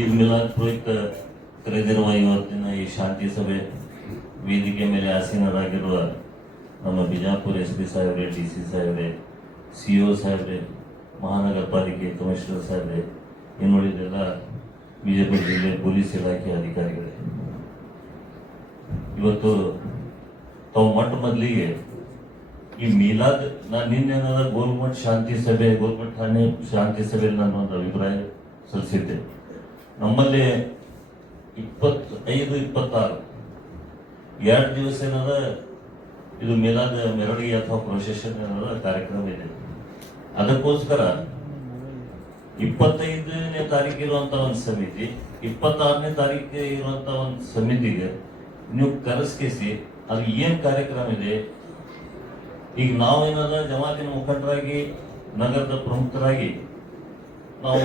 ಈದ್ ಮಿಲಾದ್ ಪ್ರಯುಕ್ತ ಕರೆದಿರುವ ಇವತ್ತಿನ ಈ ಶಾಂತಿ ಸಭೆ ವೇದಿಕೆ ಮೇಲೆ ಆಸೀನರಾಗಿರುವ ನಮ್ಮ ಬಿಜಾಪುರ SP ಸಾಹೇಬ್ರೆ, DC ಸಾಹೇಬ್ರೆ, CO ಸಾಹೇಬ್ರೆ, ಮಹಾನಗರ ಪಾಲಿಕೆ ಕಮಿಷನರ್ ಸಾಹೇಬ್ರೆ, ಇನ್ನುಳಿದೆಲ್ಲ ಬಿಜಾಪುರ ಜಿಲ್ಲೆ ಪೊಲೀಸ್ ಇಲಾಖೆ ಅಧಿಕಾರಿಗಳೇ, ಇವತ್ತು ತಾವು ಮೊಟ್ಟ ಮೊದಲಿಗೆ ಈ ಮೀಲಾದ್ ನಾನು ನಿನ್ನೆನಾದ ಗೋಲ್ಮಟ್ ಶಾಂತಿ ಸಭೆ, ಗೋಲ್ಮಟ್ ಠಾಣೆ ಶಾಂತಿ ಸಭೆಯಲ್ಲಿ ನಾನು ಒಂದು ಅಭಿಪ್ರಾಯ ಸಲ್ಲಿಸಿದ್ದೆ. ನಮ್ಮಲ್ಲಿ 25, 26 2 ದಿವಸ ಏನದ ಇದು ಮೀಲಾದ್ ಮೆರವಣಿಗೆ ಅಥವಾ ಪ್ರೊಸೆಷನ್ ಏನದ ಕಾರ್ಯಕ್ರಮ ಇದೆ. ಅದಕ್ಕೋಸ್ಕರ 25ನೇ ತಾರೀಕು ಇರುವಂತ ಒಂದು ಸಮಿತಿ, 26ನೇ ತಾರೀಕು ಇರುವಂತ ಒಂದು ಸಮಿತಿಗೆ ನೀವು ಕರೆಸ್ಕೇಸಿ ಅದು ಏನ್ ಕಾರ್ಯಕ್ರಮ ಇದೆ. ಈಗ ನಾವೇನದ ಜಮಾತಿನ ಮುಖಂಡರಾಗಿ ನಗರದ ಪ್ರಮುಖರಾಗಿ ನಾವು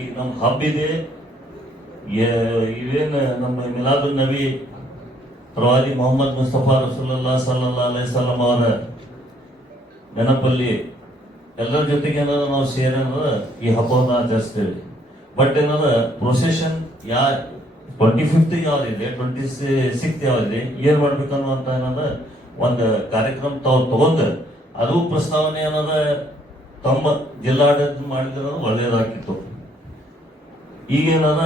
ಈಗ ನಮ್ಮ ಹಬ್ ಇದೆ, ಇವೇನು ನಮ್ಮ ಮಿಲಾದ್ ನಬಿ ಪ್ರವಾದಿ ಮೊಹಮ್ಮದ್ ಮುಸ್ತಫಾ ರಸೂಲುಲ್ಲಾಹ ಸಲ್ಲಲ್ಲಾಹು ಅಲೈಹಿ ವಸಲ್ಲಂ ಅವರ ನೆನಪಲ್ಲಿ ಎಲ್ಲರ ಜೊತೆಗೆ ಏನದ ನಾವು ಸೇರಿದ ಈ ಹಬ್ಬವನ್ನು ಆಚರಿಸ್ತೇವೆ. ಬಟ್ ಏನದ ಪ್ರೊಸೆಷನ್ 25th ಯಾವ್ದಿದೆ, 26th ಯಾವ್ದಿದೆ, ಏನ್ ಮಾಡ್ಬೇಕನ್ನುವಂತ ಏನದ ಒಂದು ಕಾರ್ಯಕ್ರಮ ತಾವು ತಗೊಂಡ ಅದು ಪ್ರಸ್ತಾವನೆ ಏನದ ತಮ್ಮ ಜಿಲ್ಲಾಡಳಿತ ಮಾಡಿದ್ರೆ ಒಳ್ಳೇದಾಗಿತ್ತು. ಈಗೇನದ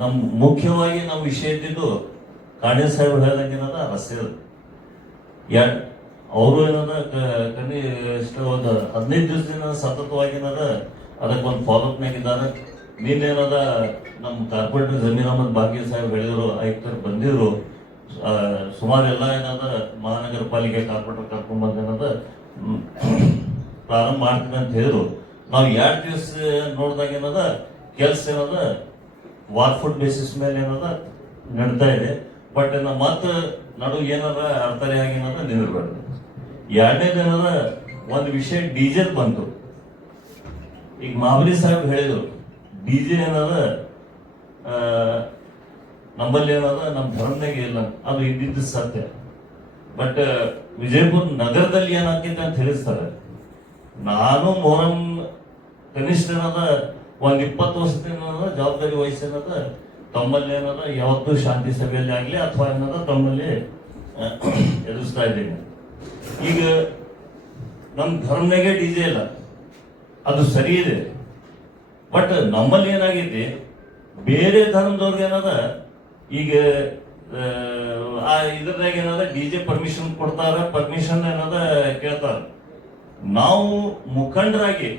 ನಮ್ ಮುಖ್ಯವಾಗಿ ನಮ್ಮ ವಿಷಯ ಇದ್ದಿದ್ದು ಕಾಣೆ ಸಾಹೇಬ್ ಹೇಳ್ದಂಗೇನದ ರಸ್ತೆ ಅವರು ಏನದ ಕನಿಷ್ಠ ಒಂದು 15 ದಿವಸದಿಂದ ಸತತವಾಗಿ ಏನದ ಅದಕ್ಕೊಂದು ಫಾಲೋಅಪ್ನಾಗಿದ್ದಾರೆ. ನೀನೇನದ ನಮ್ಮ ಕಾರ್ಪೊರೇಟರ್ ಜಮೀರ್ ಅಹಮದ್ ಬಾಗಿ ಸಾಹೇಬ್ ಹೇಳಿದ್ರು, ಆಯುಕ್ತರು ಬಂದಿದ್ರು, ಸುಮಾರು ಎಲ್ಲ ಏನದ ಮಹಾನಗರ ಪಾಲಿಕೆ ಕಾರ್ಪೊರೇಟರ್ ಕರ್ಕೊಂಡ್ ಬಂದೇನದ ಪ್ರಾರಂಭ ಮಾಡ್ತೀನಿ ಅಂತ ಹೇಳಿದ್ರು. ನಾವು 2 ದಿವಸ ನೋಡಿದಾಗ ಏನದ ಕೆಲಸ ಏನದ ವಾರ್ಫುಡ್ ಬೇಸಿಸ್ ಮೇಲೆ ಏನದ ನಡ್ತಾ ಇದೆ. ಬಟ್ ಮತ್ತೆ ನಡು ಏನಾರ ಅರ್ಥರಿಯಾಗಿ ಏನದ ನಿಂದಿರ್ಬಾರ್ದು. 2ನೇದು ಏನದ ಒಂದು ವಿಷಯ DJ ಬಂತು. ಈಗ ಮಾವಲಿ ಸಾಹೇಬ್ ಹೇಳಿದ್ರು DJ ಏನದ ನಮ್ಮಲ್ಲಿ ಏನದ ನಮ್ಮ ಧರ್ಮದಾಗ ಇಲ್ಲ, ಅದು ಇದ್ದಿದ್ದು ಸತ್ಯ. ಬಟ್ ವಿಜಯಪುರ ನಗರದಲ್ಲಿ ಏನಾಗ್ತೈತೆ ಅಂತ ತಿಳಿಸ್ತಾರೆ. ನಾನು ಮೊಹರಂ ಕನಿಷ್ಠ ಏನದ ಒಂದ್ 20 ವರ್ಷದಿಂದ ಜವಾಬ್ದಾರಿ ವಹಿಸೇನದ ತಮ್ಮಲ್ಲಿ ಏನದ ಯಾವತ್ತೂ ಶಾಂತಿ ಸಭೆಯಲ್ಲಿ ಆಗ್ಲಿ ಅಥವಾ ಏನದ ತಮ್ಮಲ್ಲಿ ಎದುರಿಸ್ತಾ ಇದ್ದೇನೆ. ಈಗ ನಮ್ಮ ಧರ್ಮನಾಗೆ DJ ಇಲ್ಲ, ಅದು ಸರಿ ಇದೆ. ಬಟ್ ನಮ್ಮಲ್ಲಿ ಏನಾಗೈತಿ, ಬೇರೆ ಧರ್ಮದವ್ರಿಗೆ ಏನದ ಈಗ ಆ ಇದ್ರದಾಗ ಏನದ DJ ಪರ್ಮಿಷನ್ ಕೊಡ್ತಾರ, ಪರ್ಮಿಷನ್ ಏನದ ಕೇಳ್ತಾರ. ನಾವು ಮುಖಂಡರಾಗಿ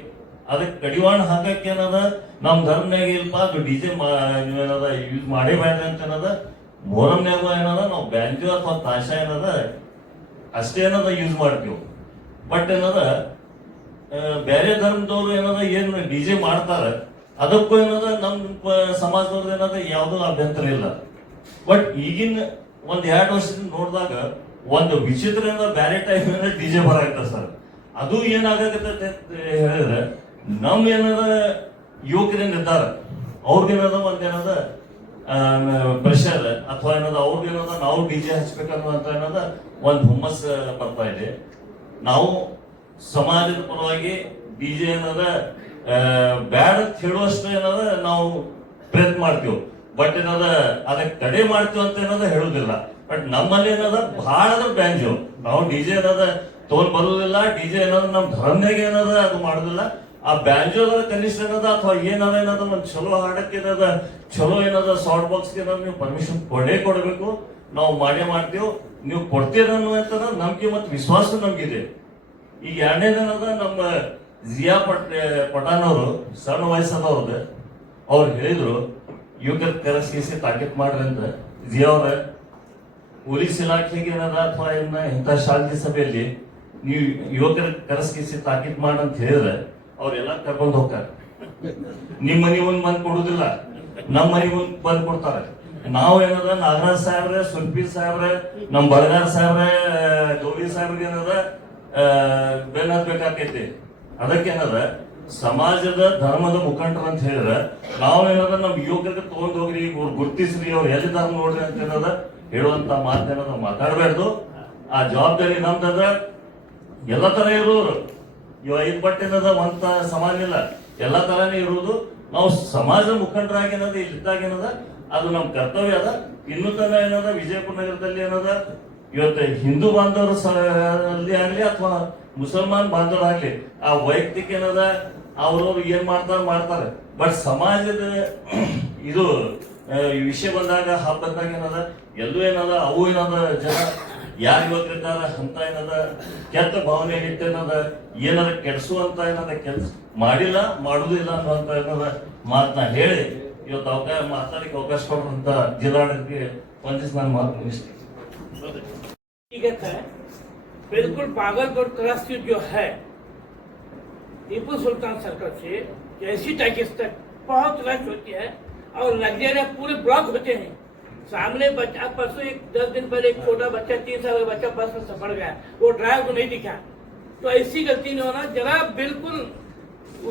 ಅದಕ್ಕೆ ಕಡಿವಾಣ ಹಾಕಕ್ಕೆ ಏನದ ನಮ್ಮ ಧರ್ಮನಾಗ ಇಲ್ಪ ಅದು DJ ಏನದ ಯೂಸ್ ಮಾಡೇಬಾರ್ದು ಅಂತ ಏನದ ಮೊಹರಂನ್ಯಾಗ ಏನದ ನಾವು ಬ್ಯಾಂಜೋ ಅಥವಾ ತಾಷಾ ಏನದ ಅಷ್ಟೇ ಏನದ ಯೂಸ್ ಮಾಡ್ತೀವಿ. ಬಟ್ ಏನದ ಬೇರೆ ಧರ್ಮದವ್ರು ಏನದ ಏನ್ DJ ಮಾಡ್ತಾರ ಅದಕ್ಕೂ ಏನದ ನಮ್ಮ ಸಮಾಜದವ್ರದ್ದು ಏನದ ಯಾವುದೂ ಅಭ್ಯಂತರ ಇಲ್ಲ. ಬಟ್ ಈಗಿನ ಒಂದ್ 2 ವರ್ಷದಿಂದ ನೋಡಿದಾಗ ಒಂದು ವಿಚಿತ್ರ ಏನದ ಬ್ಯಾರೆ ಟೈಮ್ ಏನದ DJ ಬರಾಕತ್ತ ಸರ್. ಅದು ಏನಾಗತ್ತೆ ಹೇಳಿದ್ರೆ ನಮ್ ಏನದ ಯುವಕರೇನಿದ್ದಾರ ಅವ್ರಿಗೇನದ ಒಂದೇನದ ಪ್ರೆಷರ್ ಅಥವಾ ಏನದ ಅವ್ರಿಗೇನದ ನಾವು DJ ಹಚ್ಬೇಕನ್ನುವಂತ ಏನದ ಒಂದ್ ಹುಮ್ಮಸ್ ಬರ್ತಾ ಇದೆ. ನಾವು ಸಮಾಜದ ಪರವಾಗಿ DJ ಏನದ ಬ್ಯಾಡ ಅಂತ ಹೇಳುವಷ್ಟು ಏನದ ನಾವು ಪ್ರಯತ್ನ ಮಾಡ್ತೀವಿ. ಬಟ್ ಏನದ ಅದಕ್ಕೆ ತಡೆ ಮಾಡ್ತೀವಿ ಅಂತ ಏನದ ಹೇಳುದಿಲ್ಲ. ಬಟ್ ನಮ್ಮಲ್ಲಿ ಏನದ ಬಹಳ ಬ್ಯಾಂಜು ನಾವು DJ ಏನದ ತೋಲ್ ಬರುದಿಲ್ಲ. DJ ಏನದ ನಮ್ ಧರ್ಮನಾಗ ಏನದ ಅದು ಮಾಡುದಿಲ್ಲ. ಆ ಬ್ಯಾಂಜೋದ ಕನಿಷ್ಠ ಏನದ ಅಥವಾ ಏನದ ಒಂದ್ ಚಲೋ ಹಾಡಕ್ಕೆ ಏನದ ಚಲೋ ಏನದ ಸೌಂಡ್ ಬಾಕ್ಸ್ ಏನದ ನೀವು ಪರ್ಮಿಷನ್ ಕೊಡಬೇಕು. ನಾವು ಮಾಡೇ ಮಾಡ್ತೀವಿ, ನೀವು ಕೊಡ್ತೀರ ಅನ್ನುವಂತ ನಂಬಿಕೆ ಮತ್ತು ವಿಶ್ವಾಸ ನಮ್ಗಿದೆ. ಈಗ 2ನೇದೇನದ ನಮ್ಮ ಜಿಯಾ ಪಠಾಣ್ ಅವರು ಸಣ್ಣ ವಯಸ್ಸದವ್ರದ್ದು ಅವ್ರು ಹೇಳಿದ್ರು ಯುವಕರ ಕರೆಸಿ ತಾಕೀತ್ ಮಾಡ್ರಿ ಅಂತ. ಜಿಯಾ ಅವ್ರ ಪೊಲೀಸ್ ಇಲಾಖೆಗೆ ಏನದ ಅಥವಾ ಇಂಥ ಶಾಂತಿ ಸಭೆಯಲ್ಲಿ ನೀವು ಯುವಕರ ಕರೆಸಿ ತಾಕೀತ್ ಮಾಡಂತ ಹೇಳಿದ್ರೆ ಅವ್ರೆಲ್ಲ ಕರ್ಕೊಂಡು ಹೋಗ್ತಾರೆ. ನಿಮ್ಮ ಮನೆ ಒಂದ್ ಬಂದ್ ಕೊಡುದಿಲ್ಲ, ನಮ್ಮ ಮನೆ ಒಂದ್ ಬಂದ್ ಕೊಡ್ತಾರೆ. ನಾವು ಏನದ ನಾಗರಾಜ್ ಸಾಹೇಬ್ರೆ, ಸುಲ್ಪಿ ಸಾಹೇಬ್ರೆ, ನಮ್ ಬಡಗಾರ್ ಸಾಹೇಬ್ರೆ, ಗೌರಿ ಸಾಹೇಬ್ರಿಗೆ ಏನದ ಬೆನ್ ಹತ್ಬೇಕಾಕೈತಿ. ಅದಕ್ಕೇನದ ಸಮಾಜದ ಧರ್ಮದ ಮುಖಂಡರು ಅಂತ ಹೇಳಿದ್ರೆ ನಾವೇನದ ನಮ್ ಯುವಕರಿಗೆ ತಗೊಂಡ್ ಹೋಗ್ರಿ, ಇವ್ರು ಗುರ್ತಿಸ್ರಿ, ಅವ್ರು ಎಲ್ಲಿ ಧರ್ಮ ನೋಡ್ರಿ ಅಂತ ಏನದ ಹೇಳುವಂತ ಮಾತೇನದ ಮಾತಾಡ್ಬಾರ್ದು. ಆ ಜವಾಬ್ದಾರಿ ನಮ್ದದ. ಎಲ್ಲ ತರ ಇರೋರು ಇವ 5 ಬಟ್ಟೆನದ ಒಂದ ಸಮಾನ ಇಲ್ಲ, ಎಲ್ಲಾ ತರಾನೇ ಇರುವುದು. ನಾವು ಸಮಾಜ ಮುಖಂಡರಾಗಿ ಏನದ ಇಲ್ಲಿದ್ದಾಗ ಏನದ ಅದು ನಮ್ಮ ಕರ್ತವ್ಯ ಅದ. ಇನ್ನೂ ತನ ಏನದ ವಿಜಯಪುರ ನಗರದಲ್ಲಿ ಏನದ ಇವತ್ತು ಹಿಂದೂ ಬಾಂಧವರು ಅಲ್ಲಿ ಆಗ್ಲಿ ಅಥವಾ ಮುಸಲ್ಮಾನ್ ಬಾಂಧವರಾಗ್ಲಿ ಆ ವೈಯಕ್ತಿಕ ಏನದ ಅವ್ರವ್ರು ಏನ್ ಮಾಡ್ತಾರೆ. ಬಟ್ ಸಮಾಜದ ಇದು ವಿಷಯ ಬಂದಾಗ ಹಬ್ಬದಾಗ ಏನದ ಎಲ್ಲೂ ಏನದ ಅವು ಏನದ ಜನ ಯಾರು ಯುವಕರಿದ್ದಾರ ಅಂತ ಏನದ ಕೆಟ್ಟ ಭಾವನೆ ಏನದ ಏನಾರ ಕೆಡಿಸುವಂತ ಏನದ ಕೆಲಸ ಮಾಡಿಲ್ಲ ಮಾಡುದಿಲ್ಲ ಅನ್ನುವಂತ ಏನದ ಮಾತನ್ನ ಹೇಳಿ ಇವತ್ತು ಮಾತಾಡಲಿಕ್ಕೆ ಅವಕಾಶ ಕೊಡುವಂತ ಜಿಲ್ಲಾಡಳಿತಕ್ಕೆ ವಂದಿಸಿ ನಾನು ಮಾತು ಮುಗಿಸ್ತೀನಿ. बिल्कुल पागलपुर क्रॉस जो है टीपू सुल्तान सर्कल से जैसी टैक्स तक बहुत रश होती है और लग्जरिया पूरे ब्लॉक होते हैं। सामने बच्चा परसों 10 दिन पहले एक छोटा बच्चा 3 साल का बच्चा बस में सफर गया, वो ड्राइवर को नहीं दिखा। तो ऐसी गलती नहीं होना, जरा बिल्कुल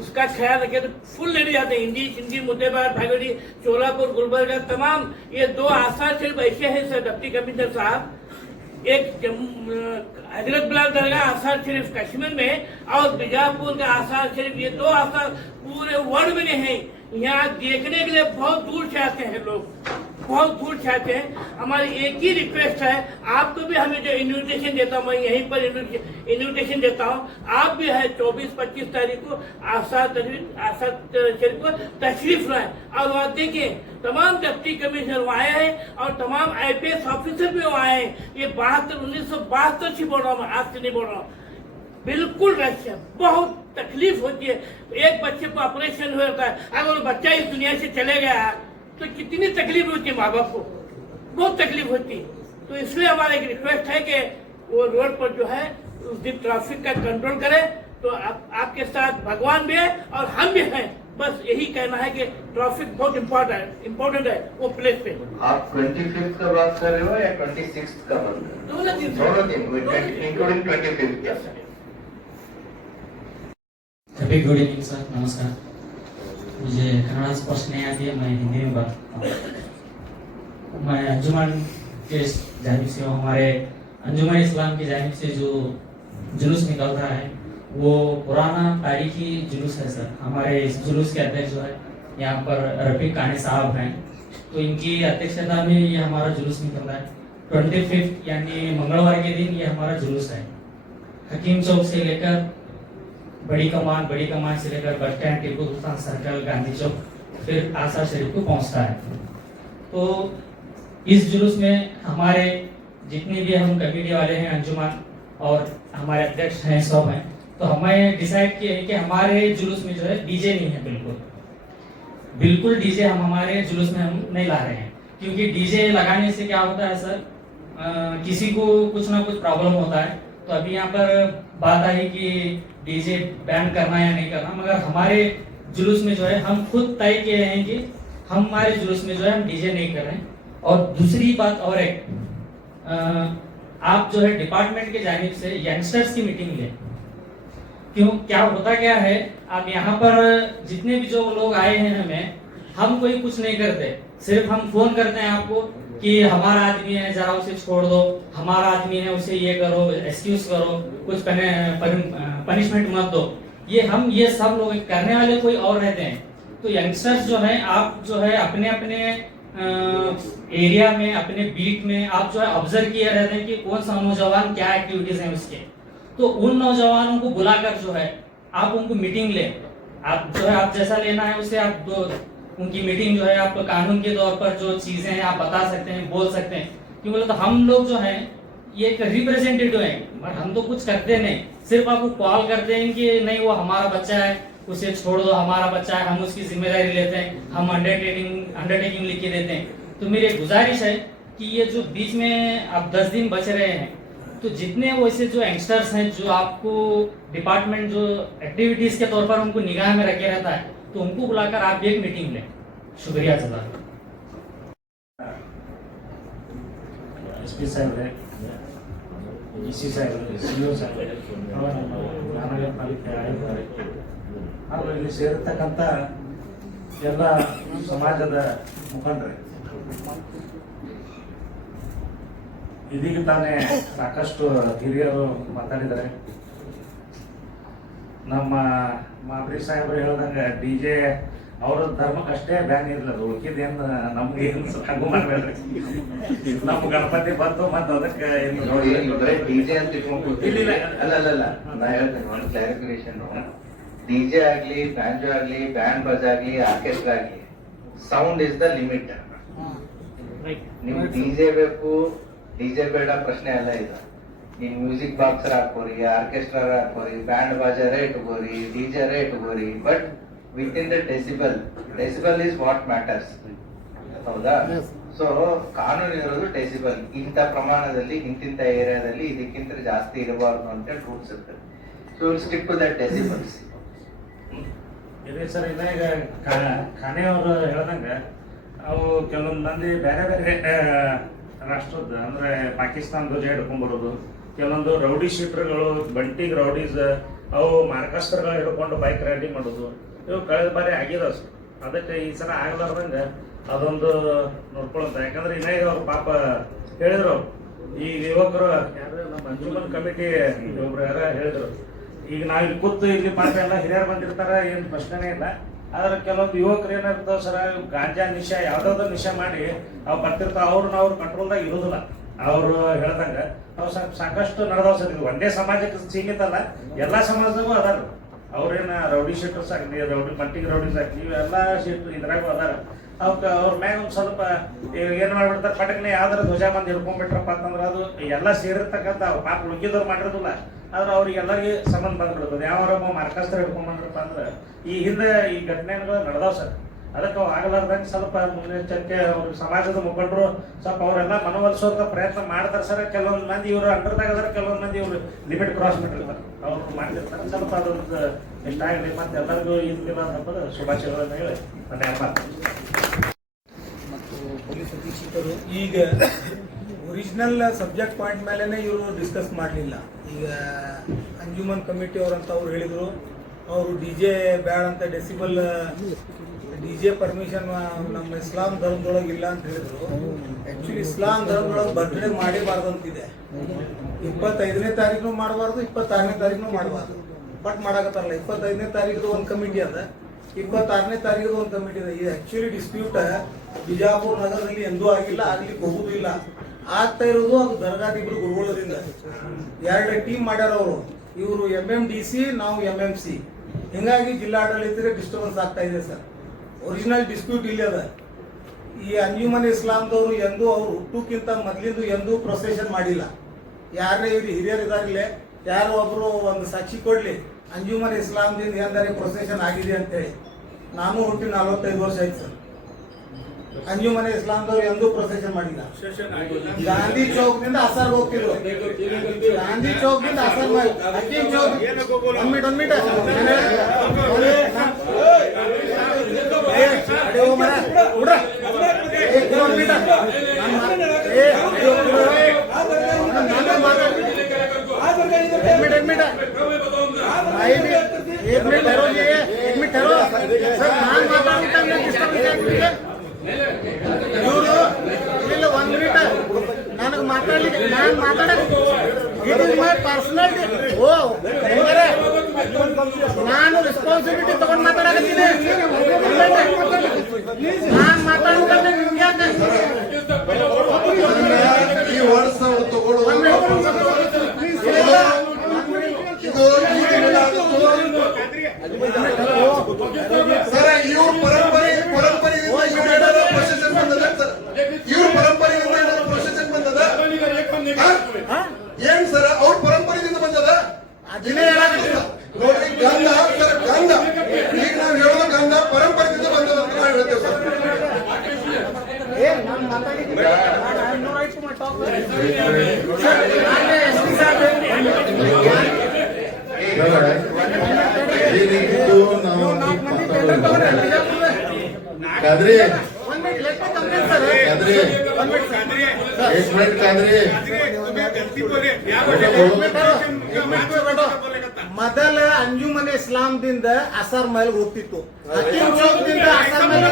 उसका ख्याल रखे। तो फुल लेडी जाते हैं हिंदी मुद्देबार भागोड़ी चोलापुर गुलबर्गा तमाम ये 2 आसार सिर्फ ऐसे हैं सर डिप्टी कमिश्नर साहब। एक हजरत बिलाल दरगाह आसार शरीफ कश्मीर में और बीजापुर का आसार शरीफ, ये 2 आसार पूरे वर्ल्ड में हैं। यहाँ देखने के लिए बहुत दूर से आते हैं लोग, बहुत दूर से आते हैं। हमारी एक ही रिक्वेस्ट है, आपको भी हमें जो इन्विटेशन देता हूँ, मैं यहीं पर इन्विटेशन देता हूँ, आप भी है 24-25 तारीख को आसार शरीफ को तशरीफ लाएं और वहाँ देखें। तमाम डिप्टी कमिश्नर वहाँ आए हैं और तमाम IPS ऑफिसर भी वहाँ आए हैं। ये 1972 से बोल रहा हूँ, आज से नहीं बोल रहा हूँ। बिल्कुल रश है, बहुत तकलीफ होती है। एक बच्चे को ऑपरेशन हुआ था, अगर बच्चा इस दुनिया से चले गया तो कितनी तकलीफ होती है माँ बाप को, बहुत तकलीफ होती है। तो इसलिए हमारा एक रिक्वेस्ट है कि वो रोड पर जो है उस दिन ट्रैफिक का कंट्रोल करे। तो आपके साथ भगवान भी है और हम भी हैं। बस यही कहना है कि ट्रैफिक बहुत इम्पोर्टेंट है वो प्लेस पे। आप 25th का बात कर रहे हो या 26th का बात कर रहे हो? दोनों दिन इंक्लूडिंग 25th। सभी गुड इवनिंग सर, नमस्कार। मुझे कन्नड़ा स्पष्ट नहीं आती है, मैं हिंदी में बात करता हूँ। मैं अंजुमन के जानिब से, हमारे अंजुमन इस्लाम की जानिब से जो जुलूस निकलता है वो पुराना तारीखी जुलूस है सर। हमारे इस जुलूस के अध्यक्ष जो है यहाँ पर रफीक कानी साहब हैं, तो इनकी अध्यक्षता में ये हमारा जुलूस निकल रहा है। 25 यानी मंगलवार के दिन ये हमारा जुलूस है। हकीम चौक से लेकर बड़ी कमान से लेकर bus stand, Tipu Sultan circle, Gandhi चौक, फिर आसार शरीफ को पहुंचता है। तो इस जुलूस में हमारे जितने भी हम कमेटी वाले हैं, अंजुमन और हमारे अध्यक्ष हैं, सब हैं। तो हमें डिसाइड किया है कि हमारे जुलूस में जो है डीजे नहीं है, बिल्कुल डीजे हम हमारे जुलूस में हम नहीं ला रहे हैं। क्योंकि डीजे लगाने से क्या होता है सर, किसी को कुछ ना कुछ प्रॉब्लम होता है। तो अभी यहाँ पर बात आई कि डीजे बैन करना या नहीं करना, मगर हमारे जुलूस में जो है हम खुद तय किए हैं कि हम हमारे जुलूस में जो है हम डीजे नहीं कर रहे हैं। और दूसरी बात और एक, आप जो है डिपार्टमेंट के जानिब से यंगस्टर्स की मीटिंग लें। क्यों, क्या होता क्या है, आप यहाँ पर जितने भी जो लोग आए हैं हम कोई कुछ नहीं करते, सिर्फ हम फोन करते हैं आपको कि हमारा आदमी है, जरा उसे छोड़ दो, हमारा आदमी है, उसे ये करो, एक्सक्यूज करो, कुछ पनिशमेंट मत दो। ये सब लोग करने वाले कोई और रहते हैं। तो यंगस्टर्स जो है, आप जो है अपने अपने एरिया में, अपने बीट में आप जो है ऑब्जर्व किए रहते हैं कि कौन सा नौजवान क्या एक्टिविटीज हैं उसके। तो उन नौजवानों को बुलाकर जो है आप उनको मीटिंग लें। आप जो है आप जैसा लेना है उसे आप उनकी मीटिंग जो है आप कानून के तौर पर जो चीजें हैं आप बता सकते हैं, बोल सकते हैं। क्यों बोले तो हम लोग जो है ये एक रिप्रेजेंटेटिव हैं, बट हम तो कुछ करते नहीं, सिर्फ आपको कॉल करते हैं कि नहीं वो हमारा बच्चा है, उसे छोड़ दो, हमारा बच्चा है, हम उसकी जिम्मेदारी लेते हैं, हम अंडरटेकिंग लिख के देते हैं। तो मेरी गुजारिश है कि ये जो बीच में अब 10 दिन बच रहे हैं, तो जितने वैसे जो यंगस्टर्स हैं जो आपको डिपार्टमेंट जो एक्टिविटीज के तौर पर उनको निगाह में रखे रहता है, तो उनको बुलाकर आप भी एक मीटिंग लें। शुक्रिया जज़ाक। एसपी साहब है, ईसी साहब है, सीओ साहब है, ಮಹಾನಗರ ಪಾಲಿಕೆ ಆಯುಕ್ತರು ಹಾಗೂ ಇಲ್ಲಿ ಸೇರಿರ್ತಕ್ಕಂಥ ಎಲ್ಲ ಸಮಾಜದ ಮುಖಂಡರು, ಇದೀಗ ತಾನೇ ಸಾಕಷ್ಟು ಹಿರಿಯರು ಮಾತಾಡಿದ್ದಾರೆ. ನಮ್ಮ ಮಾಬ್ರಿ ಸಾಹೇಬರು ಹೇಳ್ದಂಗೆ ಡಿಜೆ ಅವ್ರ ಧರ್ಮಕ್ಕೆ ಅಷ್ಟೇ ಬ್ಯಾನ್ ಇರಲ್ಲ, ಅದು ಉಳ್ಕಿದೇನು ನಮ್ಗೆ ಏನು ಹಂಗು ಮಾಡ್ಬೇಡ್ರಿ. ನಮ್ಮ ಗಣಪತಿ ಬಂತು ಮತ್ತೆ ಅದಕ್ಕೆ ಏನು ನೋಡಿ ಬರೀ ಡಿಜೆ ಅಂತ ಇಟ್ಕೊಂಡು ಕೂತಿಲ್ಲ. ಇಲ್ಲ. ಅಲ್ಲ ನಾ ಹೇಳ್ತೇನೆ ಒಂದು ಕ್ಲಾರಿಫಿಕೇಶನ್. ಡಿಜೆ ಆಗ್ಲಿ, ಬ್ಯಾಂಜೋ ಆಗ್ಲಿ, ಬ್ಯಾಂಡ್ ಬಜ್ ಆಗ್ಲಿ, ಆರ್ಕೆಸ್ಟ್ರಾ ಆಗ್ಲಿ, ಸೌಂಡ್ ಇಸ್ ದ ಲಿಮಿಟ್. ನಿಮ್ಗೆ ಡಿಜೆ ಬೇಕು, ಡಿಜೆ ಬೇಡ ಪ್ರಶ್ನೆ ಅಲ್ಲ ಇದು. ನೀನ್ ಮ್ಯೂಸಿಕ್ ಬಾಕ್ಸರ್ ಹಾಕೋರಿ, ಆರ್ಕೆಸ್ಟ್ರಾ ಹಾಕೋರಿ, ಬ್ಯಾಂಡ್ ಬಾಜಾರೇ ಇಟ್ಕೋರಿ, ಡಿಜೆರೇ ಇಟ್ಕೋರಿ, but with in the decibel. Decibel is what matters. ಹೌದಾ? ಸೊ ಕಾನೂನು ಇರೋದು ಡೆಸಿಬಲ್. ಇಂಥ ಪ್ರಮಾಣದಲ್ಲಿ ಇಂತಿಂತ ಏರಿಯಾದಲ್ಲಿ ಇದಕ್ಕಿಂತ ಜಾಸ್ತಿ ಇರಬಾರ್ದು ಅಂತ ರೂಲ್ಸ್ ಇರ್ತದೆ. So stick to that decibels. ಇದೆ ಸರ್. ಇನ್ನ ಈಗ ಖಾನೆ ಅವರು ಹೇಳ್ದಂಗ ಅವು ಕೆಲವೊಂದು ಮಂದಿ ಬೇರೆ ಬೇರೆ ರಾಷ್ಟ್ರದ ಅಂದ್ರೆ ಪಾಕಿಸ್ತಾನ ಧ್ವಜ ಹಿಡ್ಕೊಂಡ್ಬರೋದು, ಕೆಲವೊಂದು ರೌಡಿ ಶೀಟರ್ಗಳು, ಬಂಟಿಗ್ ರೌಡೀಸ್, ಅವು ಮಾರ್ಕಸ್ಟರ್ಗಳು ಹಿಡ್ಕೊಂಡು ಬೈಕ್ ರೈಡಿಂಗ್ ಮಾಡೋದು, ಇವು ಕಳೆದ ಬಾರಿ ಆಗಿದಾವ ಸರ್. ಅದಕ್ಕೆ ಈ ಸಲ ಆಗ್ಲಾರ್ದಂಗ ಅದೊಂದು ನೋಡ್ಕೊಳಂತ. ಯಾಕಂದ್ರೆ ಇನ್ನ ಈಗ ಅವ್ರು ಪಾಪ ಹೇಳಿದ್ರು, ಈ ಯುವಕರು ಯಾರು ನಮ್ಮ ಅಂಜುಮನ್ ಕಮಿಟಿ ಒಬ್ರು ಯಾರ ಹೇಳಿದ್ರು, ಈಗ ನಾವ್ ಇಲ್ಲಿ ಕೂತು ಇಲ್ಲಿ ಪಾಪ ಎಲ್ಲ ಹಿರಿಯರು ಬಂದಿರ್ತಾರ, ಏನ್ ಪ್ರಶ್ನೆನೇ ಇಲ್ಲ. ಆದ್ರೆ ಕೆಲವೊಂದು ಯುವಕರು ಏನಾಗ್ತಾವ ಸರ್, ಗಾಂಜಾ ನಿಶಾ ಯಾವ್ದಾವ್ದೋ ನಿಶಾ ಮಾಡಿ ಅವ್ ಬರ್ತಿರ್ತಾವ, ಅವ್ರು ಕಂಟ್ರೋಲ್ದಾಗ ಇರೋದಿಲ್ಲ. ಅವ್ರು ಹೇಳ್ದಂಗ ಅವ್ ಸಾಕಷ್ಟು ನಡೆದವ್ ಸರ್. ಇದು ಒಂದೇ ಸಮಾಜಕ್ಕೆ ಸೀಮಿತ ಅಲ್ಲ, ಎಲ್ಲಾ ಸಮಾಜದಾಗೂ ಅದಾರ. ಅವ್ರೇನ ರೌಡಿ ಶೀಟರ್ಸ್ ಆಗ್ಲಿ, ಮಟ್ಟಿಗೆ ರೌಡೀಸ್ ಆಗ್ಲಿ, ಇವೆಲ್ಲಾ ಶೀಟ್ ಇದ್ರಾಗೂ ಅದಾರ. ಅವ್ರ ಮ್ಯಾಗ ಒಂದ್ ಸ್ವಲ್ಪ ಏನ್ ಮಾಡ್ಬಿಡ್ತಾರ, ಪಟಕ್ನೆ ಯಾವ್ದಾರ ಧ್ವಜ ಮಂದಿ ಹಿಡ್ಕೊಂಡ್ಬಿಟ್ರಪ್ಪ ಅಂತಂದ್ರ ಅದು ಎಲ್ಲ ಸೇರಿರ್ತಕ್ಕಂಥ ಪಾಪ ಉಳ್ಕಿದವ್ರು ಮಾಡಿರೋದಿಲ್ಲ. ಆದ್ರೆ ಅವ್ರಿಗೆಲ್ಲರಿಗೆ ಸಂಬಂಧ ಬಂದ್ಬಿಡ್ತದೆ. ಯಾವಾರೊಬ್ಬ ಮಾರ್ಕಸ್ತರ ಹಿಡ್ಕೊಂಡ್ ಬಂದ್ರಪ್ಪ ಅಂದ್ರ ಈ ಹಿಂದೆ ಈ ಘಟನೆಗಳು ನಡೆದಾವ್ ಸರ್. ಅದಕ್ಕೆ ಅವು ಆಗಲಾರ್ದಂಗೆ ಸ್ವಲ್ಪ ಮುನ್ನೆಚ್ಚರಿಕೆ ಅವ್ರ ಸಮಾಜದ ಮುಖಂಡರು ಸ್ವಲ್ಪ ಅವರೆಲ್ಲ ಮನವೊಲಿಸೋದ ಪ್ರಯತ್ನ ಮಾಡ್ತಾರೆ ಸರ್. ಕೆಲವೊಂದು ಮಂದಿ ಇವರು ಅಂಡರ್ದಾಗ ಅದಾರ, ಕೆಲವೊಂದು ಮಂದಿ ಇವರು ಲಿಮಿಟ್ ಕ್ರಾಸ್ ಮಾಡಿರ್ತಾರೆ, ಅವ್ರು ಮಾಡ್ತಿರ್ತಾರೆ. ಸ್ವಲ್ಪ ಅದೊಂದು ಇಷ್ಟ ಆಗಲಿ. ಮತ್ತೆ ಎಲ್ಲರಿಗೂ ಈದಿನ ಹಬ್ಬದ ಶುಭಾಶಯಗಳನ್ನು ಹೇಳಿ ನನ್ನ ಮಾತು. ಮತ್ತು ಪೊಲೀಸ್ ಅಧೀಕ್ಷಕರು ಈಗ ಒರಿಜಿನಲ್ ಸಬ್ಜೆಕ್ಟ್ ಪಾಯಿಂಟ್ ಮೇಲೆನೆ ಇವರು ಡಿಸ್ಕಸ್ ಮಾಡಲಿಲ್ಲ. ಈಗ ಅಂಜುಮನ್ ಕಮಿಟಿ ಅವರಂತ ಅವ್ರು ಹೇಳಿದರು, ಅವರು ಡಿ ಜೆ ಬ್ಯಾಡ್ ಅಂತ, ಡೆಸಿಬಲ್ ಡಿ ಜೆ ಪರ್ಮಿಷನ್ ನಮ್ಮ ಇಸ್ಲಾಂ ಧರ್ಮದೊಳಗೆ ಇಲ್ಲ ಅಂತ ಹೇಳಿದ್ರು. ಆ್ಯಕ್ಚುಲಿ ಇಸ್ಲಾಂ ಧರ್ಮದೊಳಗೆ ಬರ್ತ್ಡೇ ಮಾಡೇಬಾರ್ದು ಅಂತಿದೆ. 25ನೇ ತಾರೀಕು ಮಾಡಬಾರ್ದು, 26ನೇ ತಾರೀಕು ಮಾಡಬಾರ್ದು. ಬಟ್ ಮಾಡಾಕತ್ತಾರಲ್ಲ, 25ನೇ ತಾರೀಕು ಒಂದು ಕಮಿಟಿ ಅದ, 26ನೇ ತಾರೀಕು ಒಂದು ಕಮಿಟಿ ಇದೆ. ಇದು ಆ್ಯಕ್ಚುಲಿ ಡಿಸ್ಪ್ಯೂಟ್ ಬಿಜಾಪುರ ನಗರದಲ್ಲಿ ಎಂದೂ ಆಗಿಲ್ಲ, ಆಗ್ಲಿಕ್ಕೆ ಹೋಗುದಿಲ್ಲ. ಆಗ್ತಾ ಇರೋದು ಅದು ದರ್ಗಾದಿಬ್ರು ಗುರುಗಳದಿಂದ 2 ಟೀಮ್ ಮಾಡ್ಯಾರ ಅವರು. ಇವರು MMDC, ನಾವು MMC. ಹಿಂಗಾಗಿ ಜಿಲ್ಲಾಡಳಿತಕ್ಕೆ ಡಿಸ್ಟರ್ಬೆನ್ಸ್ ಆಗ್ತಾ ಇದೆ ಸರ್. ಒರಿಜಿನಲ್ ಡಿಸ್ಪ್ಯೂಟ್ ಇಲ್ಲಿ ಅದ. ಈ ಅಂಜುಮನ್ ಇಸ್ಲಾಂದವರು ಎಂದೂ ಅವ್ರು ಹುಟ್ಟುಕ್ಕಿಂತ ಮೊದಲಿಂದು ಎಂದೂ ಪ್ರೊಸೆಷನ್ ಮಾಡಿಲ್ಲ. ಯಾರೇ ಇವ್ರು ಹಿರಿಯರು ಇದಾಗಲೇ ಯಾರೋ ಒಬ್ರು ಒಂದು ಸಾಕ್ಷಿ ಕೊಡ್ಲಿ, ಅಂಜುಮನ್ ಇಸ್ಲಾಂದಿಂದ ಎಂದರೆ ಪ್ರೊಸೆಷನ್ ಆಗಿದೆ ಅಂತೇಳಿ. ನಾನು ಹುಟ್ಟಿ 45 ವರ್ಷ ಆಯ್ತು ಸರ್. ಅಂಜುಮನ್ ಇಸ್ಲಾಂದವ್ರು ಎಂದೂ ಪ್ರೊಸೆಷನ್ ಮಾಡಿಲ್ಲ. ಗಾಂಧಿ ಚೌಕ್ನಿಂದ ಅಸರ್ ಹೋಗ್ತಿದ್ರು, ಗಾಂಧಿ ಚೌಕ್ನಿಂದ ಅಸರ್ ಹಕೀಂ ಚೌಕ್. ಒಂದ್ ಮೀಟ್ ನನಗೆ ಮಾತಾಡ್ಲಿಕ್ಕೆ ನಾನು ಮಾತಾಡೋದು ಇಟ್ ಇಸ್ ಮೈ ಪರ್ಸನಾಲಿಟಿ. ಓ ನಾನು ರೆಸ್ಪಾನ್ಸಿಬಿಲಿಟಿ ತಗೊಂಡು ಮಾತಾಡಕತ್ತೀನಿ. ನಾನು ಮಾತಾಡ್ಬೇಕಂದ್ರೆ ನಿಮ್ಗೆ ಯಾಕೆ ಈ ವರ್ಷ ಸರ್, ಇವ್ರ ಪರಂಪರೆಯಿಂದ ಪ್ರೊಸೆಷನ್ ಬಂದದ ಸರ್. ಇವ್ರ ಪರಂಪರೆಯಿಂದ ಪ್ರೊಸೆಷನ್ ಬಂದದ ಏನ್ ಸರ್? ಅವ್ರ ಪರಂಪರೆಯಿಂದ ಬಂದದ ನೋಡ್ರಿ. ಗಂಧ ಸರ್, ಗಂಧ ಈಗ ನಾವು ಹೇಳೋದು ಗಂಧ ಪರಂಪರೆಯಿಂದ ಬಂದದ ಅಂತ ನಾವು ಹೇಳ್ತೇವೆ ಸರ್. कादरी एक मिनट कादरी ಮೊದಲ ಅಂಜುಮನ್ ಇಸ್ಲಾಂದಿಂದ ಅಸರ್ ಮೈಲ್ ಹೋಗ್ತಿತ್ತು. ಹಕೀಂ ಚೌಕ್ದಿಂದ ಅಸರ್ ಮೈಲ್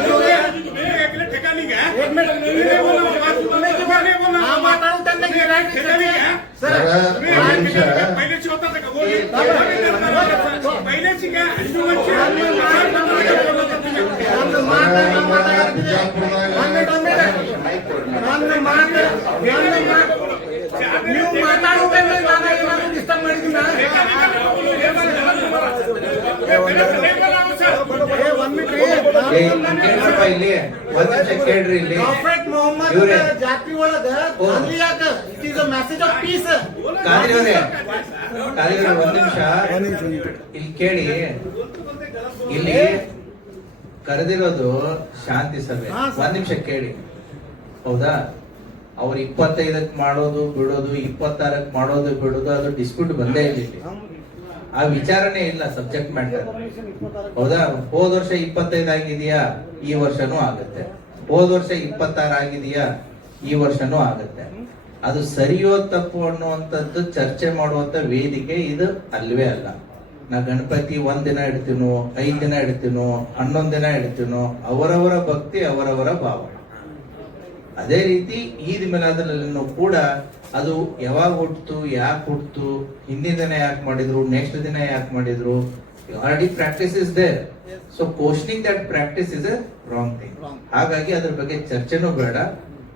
ಮೈಕ್ ಕೊಡ್ಲಿ. ನೀವು ಮಾತಾಡೋದ್ರಲ್ಲಿ ನಾನು ಏನಾದ್ರು ಡಿಸ್ಟರ್ಬ್ ಮಾಡಿದ್ದೀನ? ಕೇಳ್ರಪ್ಪ ಇಲ್ಲಿ ಒಂದ್ ನಿಮಿಷ ಕೇಳ್ರಿ ಇಲ್ಲಿ ಪ್ರಾಫೆಟ್ ಮೊಹಮ್ಮದ್ ಇವ್ರೇ. ಜಾತಿ ಒಳಗ ಗಾಂಧಿ ಯಾಕ? It is a message of peace. Kadri ಅವ್ರೆ ಒಂದ್ ನಿಮಿಷ ಇಲ್ಲಿ ಕೇಳಿ. ಇಲ್ಲಿ ಕರೆದಿರೋದು ಶಾಂತಿ ಸಭೆ. ಒಂದ್ ನಿಮಿಷ ಕೇಳಿ, ಹೌದಾ? ಅವ್ರು 25ಕ್ಕೆ ಮಾಡೋದು ಬಿಡೋದು, 26ಕ್ಕೆ ಮಾಡೋದು ಬಿಡೋದು, ಅದು ಡಿಸ್ಪ್ಯೂಟ್ ಬಂದೇ ಇಲ್ಲ ಇಲ್ಲಿ. ಆ ವಿಚಾರನೆ ಇಲ್ಲ ಸಬ್ಜೆಕ್ಟ್ ಮ್ಯಾಟರ್, ಹೌದಾ? ಹೋದ ವರ್ಷ 25 ಆಗಿದೆಯಾ, ಈ ವರ್ಷನೂ ಆಗುತ್ತೆ. ಹೋದ ವರ್ಷ 26 ಆಗಿದೆಯಾ, ಈ ವರ್ಷನೂ ಆಗುತ್ತೆ. ಅದು ಸರಿಯೋ ತಪ್ಪು ಅನ್ನುವಂಥದ್ದು ಚರ್ಚೆ ಮಾಡುವಂತ ವೇದಿಕೆ ಇದು ಅಲ್ವೇ ಅಲ್ಲ. ನಾ ಗಣಪತಿ 1 ದಿನ ಇಡ್ತೀನೋ, 5 ದಿನ ಇಡ್ತೀನೋ, 11 ದಿನ ಇಡ್ತೀನೋ, ಅವರವರ ಭಕ್ತಿ ಅವರವರ ಭಾವ. ಅದೇ ರೀತಿ ಈದ್ ಮಿಲಾದಲ್ಲೂ ಕೂಡ ಅದು ಯಾವಾಗ ಹುಟ್ಟಿತು, ಯಾಕೆ ಹುಟ್ಟಿತು, ಹಿಂದಿನ ದಿನ ಯಾಕೆ ಮಾಡಿದ್ರು, ನೆಕ್ಸ್ಟ್ ದಿನ ಯಾಕೆ ಮಾಡಿದ್ರು, already practice is there. So questioning that practice is a wrong thing. ಹಾಗಾಗಿ ಅದ್ರ ಬಗ್ಗೆ ಚರ್ಚೆನೂ ಬೇಡ,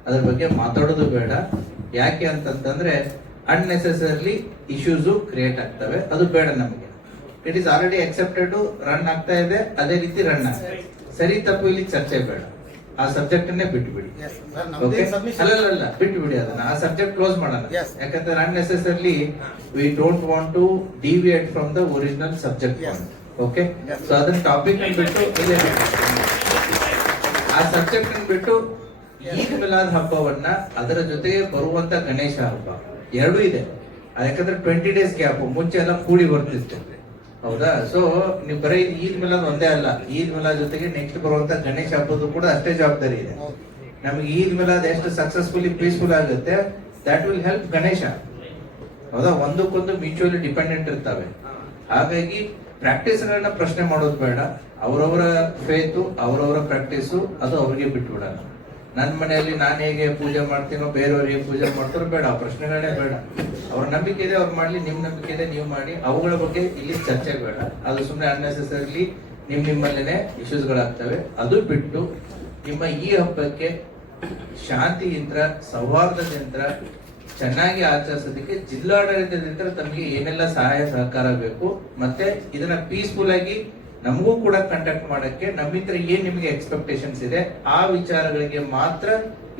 ಅದ್ರ ಬಗ್ಗೆ ಮಾತಾಡೋದು ಬೇಡ. ಯಾಕೆ ಅಂತಂತಂದ್ರೆ ಅನ್ನೆಸೆಸರಿಲಿ ಇಶ್ಯೂಸ್ ಕ್ರಿಯೇಟ್ ಆಗ್ತವೆ, ಅದು ಬೇಡ ನಮಗೆ. It is already accepted, run ಆಗ್ತಾ ಇದೆ, ಅದೇ ರೀತಿ ರನ್ ಆಗ್ತಾ ಇದೆ. ಸರಿ ತಪ್ಪು ಇಲ್ಲಿ ಚರ್ಚೆ ಬೇಡ, ಆ ಸಬ್ಜೆಕ್ಟ್ ಅನ್ನೇ ಬಿಟ್ಟು ಬಿಡಿ. ಅಲ್ಲ ಬಿಟ್ಟು ಬಿಡಿ ಅದನ್ನ, ಆ ಸಬ್ಜೆಕ್ಟ್ ಕ್ಲೋಸ್ ಮಾಡೋಣ. ಯಾಕಂದ್ರೆ unnecessarily we don't want to deviate from the original subject. Okay, so ಅದನ್ನ ಟಾಪಿಕ್ ಬಿಟ್ಟು ಆ ಸಬ್ಜೆಕ್ಟ್ ಬಿಟ್ಟು ಈದ್ ಮಿಲಾದ್ ಹಬ್ಬವನ್ನ ಅದರ ಜೊತೆಗೆ ಬರುವಂತ ಗಣೇಶ ಹಬ್ಬ ಎರಡೂ ಇದೆ. ಯಾಕಂದ್ರೆ 20 days ಗ್ಯಾಪ್, ಮುಂಚೆ ಎಲ್ಲ ಕೂಡಿ ಬರ್ತಿತ್ತು, ಹೌದಾ? ಸೊ ನೀವು ಬರೀ ಈದ್ ಮಿಲಾದ್ ಒಂದೇ ಅಲ್ಲ, ಈದ್ ಮಿಲಾದ್ ಜೊತೆಗೆ ನೆಕ್ಸ್ಟ್ ಬರುವಂತ ಗಣೇಶ ಹಬ್ಬದ್ದು ಕೂಡ ಅಷ್ಟೇ ಜವಾಬ್ದಾರಿ ಇದೆ ನಮಗೆ. ಈದ್ ಮಿಲಾದ್ ಎಷ್ಟು ಸಕ್ಸಸ್ಫುಲಿ ಪೀಸ್ಫುಲ್ ಆಗುತ್ತೆ, ದಟ್ ವಿಲ್ ಹೆಲ್ಪ್ ಗಣೇಶ, ಹೌದಾ? ಒಂದಕ್ಕೊಂದು ಮ್ಯೂಚುವಲಿ ಡಿಪೆಂಡೆಂಟ್ ಇರ್ತವೆ. ಹಾಗಾಗಿ ಪ್ರಾಕ್ಟೀಸ್ ಗಳನ್ನ ಪ್ರಶ್ನೆ ಮಾಡೋದು ಬೇಡ. ಅವರವರ ಫೇತು, ಅವರವರ ಪ್ರಾಕ್ಟೀಸು, ಅದು ಅವ್ರಿಗೆ ಬಿಟ್ಬಿಡೋಣ. ನನ್ನ ಮನೆಯಲ್ಲಿ ನಾನು ಹೇಗೆ ಪೂಜೆ ಮಾಡ್ತೀನೋ ಬೇರೆಯವ್ರು ಹೇಗೆ ಪೂಜೆ ಮಾಡ್ತಾರೋ ಬೇಡ, ಆ ಪ್ರಶ್ನೆಗಳೇ ಬೇಡ. ಅವ್ರ ನಂಬಿಕೆ ಇದೆ ಅವ್ರು ಮಾಡ್ಲಿ, ನಿಮ್ ನಂಬಿಕೆ ಇದೆ ನೀವು ಮಾಡಿ. ಅವುಗಳ ಬಗ್ಗೆ ಇಲ್ಲಿ ಚರ್ಚೆ ಬೇಡ. ಅದು ಸುಮ್ಮನೆ ಅನ್ನೆಸೆಸರಿಲಿ ನಿಮ್ಮಲ್ಲೇನೆ ಇಶ್ಯೂಸ್ ಗಳಾಗ್ತವೆ. ಅದು ಬಿಟ್ಟು ನಿಮ್ಮ ಈ ಹಬ್ಬಕ್ಕೆ ಶಾಂತಿಯಿಂದ, ಸೌಹಾರ್ದದಿಂದ ಚೆನ್ನಾಗಿ ಆಚರಿಸೋದಕ್ಕೆ ಜಿಲ್ಲಾಡಳಿತದಿಂದ ತಮಗೆ ಏನೆಲ್ಲ ಸಹಾಯ ಸಹಕಾರ ಬೇಕು, ಮತ್ತೆ ಇದನ್ನ ಪೀಸ್ಫುಲ್ ಆಗಿ ನಮಗೂ ಕೂಡ ಕಂಡಕ್ಟ್ ಮಾಡಕ್ಕೆ ನಮ್ಮಿಂದ ಏನ್ ನಿಮಗೆ ಎಕ್ಸ್ಪೆಕ್ಟೇಷನ್ಸ್ ಇದೆ, ಆ ವಿಚಾರಗಳಿಗೆ ಮಾತ್ರ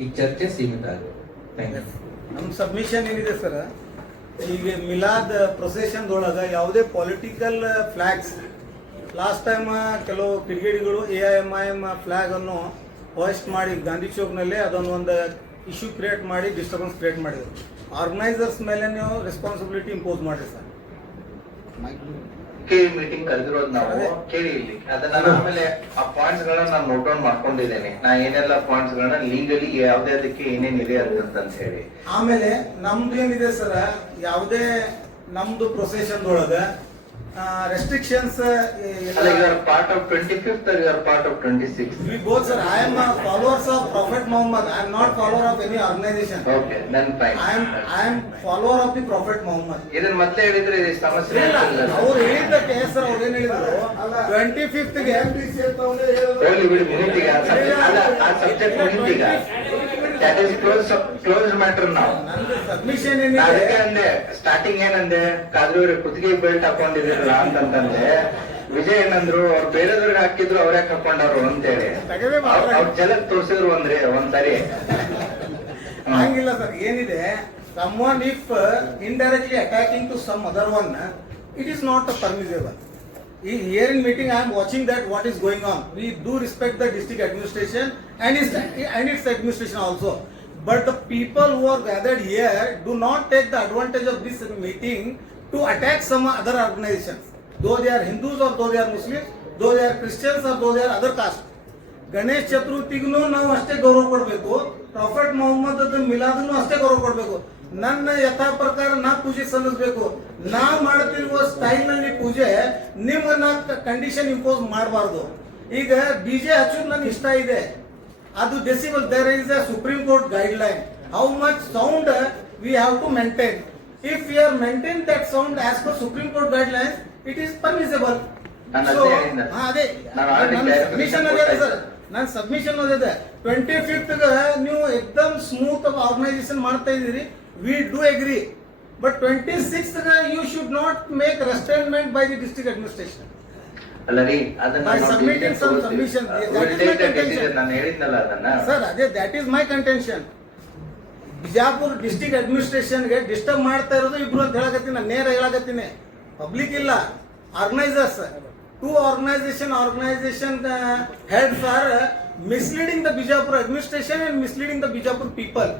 ಈ ಚರ್ಚೆ ಸೀಮಿತ ಆಗಿದೆ. Thank you. ನಮ್ಮ ಸಬ್ಮಿಷನ್ ಏನಿದೆ ಸರ್, ಈಗ ಮಿಲಾದ್ ಪ್ರೊಸೆಷನ್ ಒಳಗ ಯಾವುದೇ ಪೊಲಿಟಿಕಲ್ ಫ್ಲಾಗ್ಸ್, ಲಾಸ್ಟ್ ಟೈಮ್ ಕೆಲವು ಕಿಡಿಗೇಡಿಗಳು AIMIM ಫ್ಲಾಗ್ ಅನ್ನು ಹೋಸ್ಟ್ ಮಾಡಿ ಗಾಂಧಿ ಚೌಕ್ನಲ್ಲೇ ಅದನ್ನು ಒಂದು ಇಶ್ಯೂ ಕ್ರಿಯೇಟ್ ಮಾಡಿ ಡಿಸ್ಟರ್ಬೆನ್ಸ್ ಕ್ರಿಯೇಟ್ ಮಾಡಿದ್ರು. ಆರ್ಗನೈಸರ್ಸ್ ಮೇಲೆ ನೀವು ರೆಸ್ಪಾನ್ಸಿಬಿಲಿಟಿ ಇಂಪೋಸ್ ಮಾಡ್ರಿ ಸರ್. ಮೀಟಿಂಗ್ ಕರೆದಿರೋದು ನಾವು ಕೇಳಿ ಇಲ್ಲಿ. ಅದನ್ನ ಆಮೇಲೆ ಆ ಪಾಯಿಂಟ್ಸ್ ಗಳನ್ನ ನಾನು ನೋಟ್ ಡೌನ್ ಮಾಡ್ಕೊಂಡಿದ್ದೇನೆ. ನಾ ಏನೆಲ್ಲ ಪಾಯಿಂಟ್ಸ್ ಗಳನ್ನ ಲೀಗಲಿ ಯಾವ್ದೇ ಅದಕ್ಕೆ ಏನೇನಿದೆ ಅಂತ ಹೇಳಿ. ಆಮೇಲೆ ನಮ್ದು ಏನಿದೆ ಸರ್, ಯಾವುದೇ ನಮ್ದು ಪ್ರೊಸೆಷನ್ ಒಳಗ restrictions. You are part of 25th or you are part of 26th? We both, sir. I am followers of Prophet Muhammad. I am not follower of any organization. Okay, then fine. I am follower of the Prophet Muhammad. ಇದನ್ನ ಮತ್ತೆ ಹೇಳಿದ್ರೆ ಇದು ಸಮಸ್ಯೆ ಅವ್ರು ಹೇಳಿದ್ದಕ್ಕೆ sir, ಅವ್ರು ಏನ್ ಹೇಳಿದ್ರು 25th ಗೆ ಹೋಗ್ಲಿ ಬಿಡಿ, ಮುಗಿತೀಗ ಆ ಸಬ್ಜೆಕ್ಟ್ ಮುಗಿತೀಗ. ದಟ್ ಇಸ್ ಕ್ಲೋಸ್ ಮ್ಯಾಟರ್ ನಾವು. ಸಬ್ಮಿಷನ್ ಅದಕ್ಕೆ ಅಂದೆ ಸ್ಟಾರ್ಟಿಂಗ್ ಏನಂದೆ, ಕಾದ್ರೂರಿ ಕುತ್ತಿಗೆ ಬೆಲ್ಟ್ ಹಾಕೊಂಡಿದಿರಲ್ಲ ಅಂತಂದ್ರೆ ವಿಜಯ್ ಏನಂದ್ರು, ಅವ್ರು ಬೇರೆದ್ರಿಗೆ ಹಾಕಿದ್ರು ಅವ್ರೇ ಹಾಕೊಂಡವ್ರು ಅಂತೇಳಿ ಅವ್ರ ಜಲಕ್ ತೋರ್ಸಿದ್ರು ಒಂದ್ಸರಿ. ಹಂಗಿಲ್ಲ ಸರ್, ಏನಿದೆ, someone if indirectly attacking to some other one, it is not permissible. Here in meeting I am watching that what is going on. We do respect the district administration and its administration also. But the people who are gathered here do not take the advantage of this meeting to attack some other organizations. Though they are Hindus or though they are Muslims, though they are Christians or though they are other caste. Ganesh ಚತುರ್ಥಿಗೂ ನಾವು ಅಷ್ಟೇ ಗೌರವ ಕೊಡಬೇಕು, prophet Mohammed ಮಿಲಾದ್ನು ಅಷ್ಟೇ ಗೌರವ ಕೊಡಬೇಕು. ನನ್ನ ಯಥಾ ಪ್ರಕಾರ ನಾ ಪೂಜೆ ಸಲ್ಲಿಸಬೇಕು. ನಾ ಮಾಡ್ತಿರುವ ಸ್ಟೈಲ್ ನಲ್ಲಿ ಪೂಜೆ ನಿಮ್ಮನ್ನ ಕಂಡೀಷನ್ ಇಂಪೋಸ್ ಮಾಡಬಾರ್ದು. ಈಗ ಡಿಜೆ ಹಚ್ಚೋದು ನನ್ಗೆ ಇಷ್ಟ ಇದೆ, ಅದು decibel. There is a Supreme Court guideline how much sound we have to maintain. If you are maintain that sound as per Supreme Court guidelines, it is permissible. ಅದೇ sir, ನನ್ನ submission ಓದಿದೆ 25th ನೀವು ಎಕ್ದಮ್ smooth organisation ಮಾಡ್ತಾ ಇದೀರಿ, we do agree. But 26th you should not make restrainment by the district administration. ಅಲ್ಲ ರೀ, ಅದನ್ನ By ನಾವು submitting some decision submission, ತೋರಿಸ್ತೀವಿ. that We'll is take my the contention. decision. ನಾನು ಹೇಳಿದ್ನಲ್ಲ ಅದನ್ನ. ಸರ್ ಅದೇ that is my contention. Bijapur district ಅಡ್ಮಿನಿಸ್ಟ್ರೇಷನ್ಗೆ ಡಿಸ್ಟರ್ಬ್ ಮಾಡ್ತಾ ಇರೋದು ಇಬ್ರು ಅಂತ ಹೇಳಕತ್ತೀನಿ, ನಾನು ನೇರ ಹೇಳಕತ್ತೀನಿ. ಪಬ್ಲಿಕ್ ಇಲ್ಲ, organisers. Two organisation heads are misleading the Bijapur administration and misleading the Bijapur people.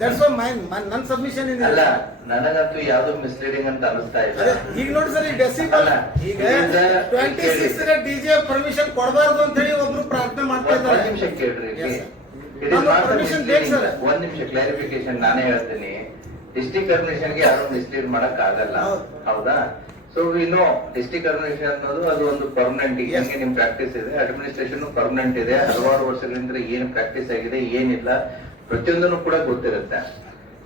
That's why ನನ್ನ ಸಬ್ಮಿಷನ್ ಅಲ್ಲ, ಏನಿದೆ. ನನಗಂತೂ ಯಾವ್ದು ಮಿಸ್ಲೀಡಿಂಗ್ ಅಂತ ಅನಿಸ್ತಾ ಇಲ್ಲ. ಅದೇ ಈಗ ನೋಡಿ ಸರ್, ಈ ಡೆಸಿಬಲ್ ಅಲ್ಲ, ಈಗ ಇದರಿಂದ 26ಗೆ ಡಿಜೆ ಪರ್ಮಿಷನ್ ಕೊಡಬಾರ್ದು ಅಂತ ಹೇಳಿ ಒಬ್ರು ಪ್ರಾರ್ಥನೆ ಮಾಡ್ತಾ ಒಂದ್ ಇದ್ದಾರೆ. ನಿಮಿಷ ಕೇಳ್ರಿ. Yes, sir. It is ನಮ್ಮ not a permission ಬೇಕು misleading. sir. ಒಂದ್ ನಿಮಿಷ ಕ್ಲಾರಿಫಿಕೇಶನ್ ನಾನೇ ಹೇಳ್ತೀನಿ. ಡಿಸ್ಟ್ರಿಕ್ಟ್ ಅಡ್ಮಿನಿಸ್ಟ್ರೇಷನ್ಗೆ ಯಾರು ಮಿಸ್ಲೀಡ್ ಮಾಡಕ್ ಆಗಲ್ಲ, ಹೌದು. ಹೌದಾ? So we know district administration ಅನ್ನೋದು ಅದು ಒಂದು ಪರ್ಮನೆಂಟ್. ಹೆಂಗೆ ನಿಮ್ ಪ್ರಾಕ್ಟೀಸ್ ಇದೆ, ಅಡ್ಮಿನಿಸ್ಟ್ರೇಷನ್ ಪರ್ಮನೆಂಟ್ ಇದೆ. ಹಲವಾರು ವರ್ಷಗಳಿಂದ ಏನ್ ಪ್ರಾಕ್ಟೀಸ್ ಆಗಿದೆ, ಏನಿಲ್ಲ, ಪ್ರತಿಯೊಂದನ್ನು ಕೂಡ ಗೊತ್ತಿರುತ್ತೆ,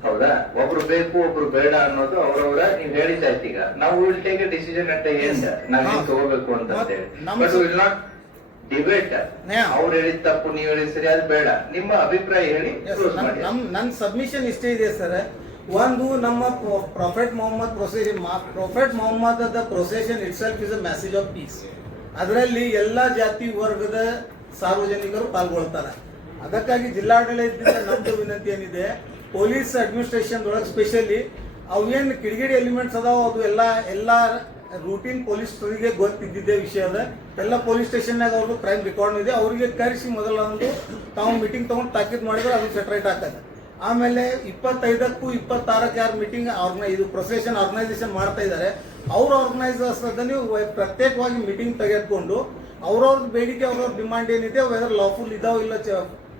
ಹೌದಾ? ಒಬ್ರು ಬೇಕು ಒಬ್ರು ಬೇಡ ಅನ್ನೋದು ಅವ್ರವ್ರ ನೀವ್ ಹೇಳಿದ್ದಾಯ್ತು. ಈಗ ನಾವು will take A decision at the end, ನಾವೇನ್ ತಗೋಬೇಕು ಅಂತ ಹೇಳಿ. But will not debate. ಅವ್ರು ಹೇಳಿದ ತಪ್ಪು, ನೀವ್ ಹೇಳಿದ ಸರಿ, ಅದು ಬೇಡ. ನಿಮ್ಮ ಅಭಿಪ್ರಾಯ ಹೇಳಿ ಕ್ಲೋಸ್ ಮಾಡಿ. ನನ್ನ ಸಬ್ಮಿಷನ್ ಇಷ್ಟೇ ಇದೆ ಸರ್. ಒಂದು, ನಮ್ಮ prophet Mohammed procession itself is a message of peace. ಅದರಲ್ಲಿ ಎಲ್ಲಾ ಜಾತಿ ವರ್ಗದ ಸಾರ್ವಜನಿಕರು ಪಾಲ್ಗೊಳ್ತಾರೆ. ಅದಕ್ಕಾಗಿ ಜಿಲ್ಲಾಡಳಿತದಿಂದ ನಮ್ದು ವಿನಂತಿ ಏನಿದೆ, ಪೊಲೀಸ್ ಅಡ್ಮಿನಿಸ್ಟ್ರೇಷನ್ ಒಳಗೆ ಸ್ಪೆಷಲಿ ಅವೇನ್ ಕಿಡಿಗೇಡಿ ಎಲಿಮೆಂಟ್ಸ್ ಅದಾವ, ಅದು ಎಲ್ಲ ರೂಟೀನ್ ಪೊಲೀಸರಿಗೆ ಗೊತ್ತಿದ್ದಿದ್ದೇ ವಿಷಯ ಅದ. ಎಲ್ಲ ಪೊಲೀಸ್ ಸ್ಟೇಷನ್ನಾಗ ಅವ್ರದ್ದು ಕ್ರೈಮ್ ರೆಕಾರ್ಡ್ ಇದೆ. ಅವರಿಗೆ ಕರೆಸಿ ಮೊದಲ ಒಂದು ತಾವು ಮೀಟಿಂಗ್ ತಗೊಂಡು ತಾಕೀದ್ ಮಾಡಿದ್ರೆ ಅದು ಸೆಟ್ರೇಟ್ ಆಗ್ತದೆ. ಆಮೇಲೆ 25ಕ್ಕೂ 26ಕ್ಕೆ ಯಾರು ಮೀಟಿಂಗ್ ಇದು ಪ್ರೊಸೆಷನ್ ಆರ್ಗನೈಸೇಷನ್ ಮಾಡ್ತಾ ಇದ್ದಾರೆ, ಅವ್ರ ಆರ್ಗನೈಸರ್ಸ್ ನೀವು ಪ್ರತ್ಯೇಕವಾಗಿ ಮೀಟಿಂಗ್ ತೆಗೆದುಕೊಂಡು ಅವ್ರವ್ರ ಬೇಡಿಕೆ, ಅವ್ರವ್ರ ಡಿಮಾಂಡ್ ಏನಿದೆ, ವೆದರ್ ಲಾಫುಲ್ ಇದಾವ ಇಲ್ಲ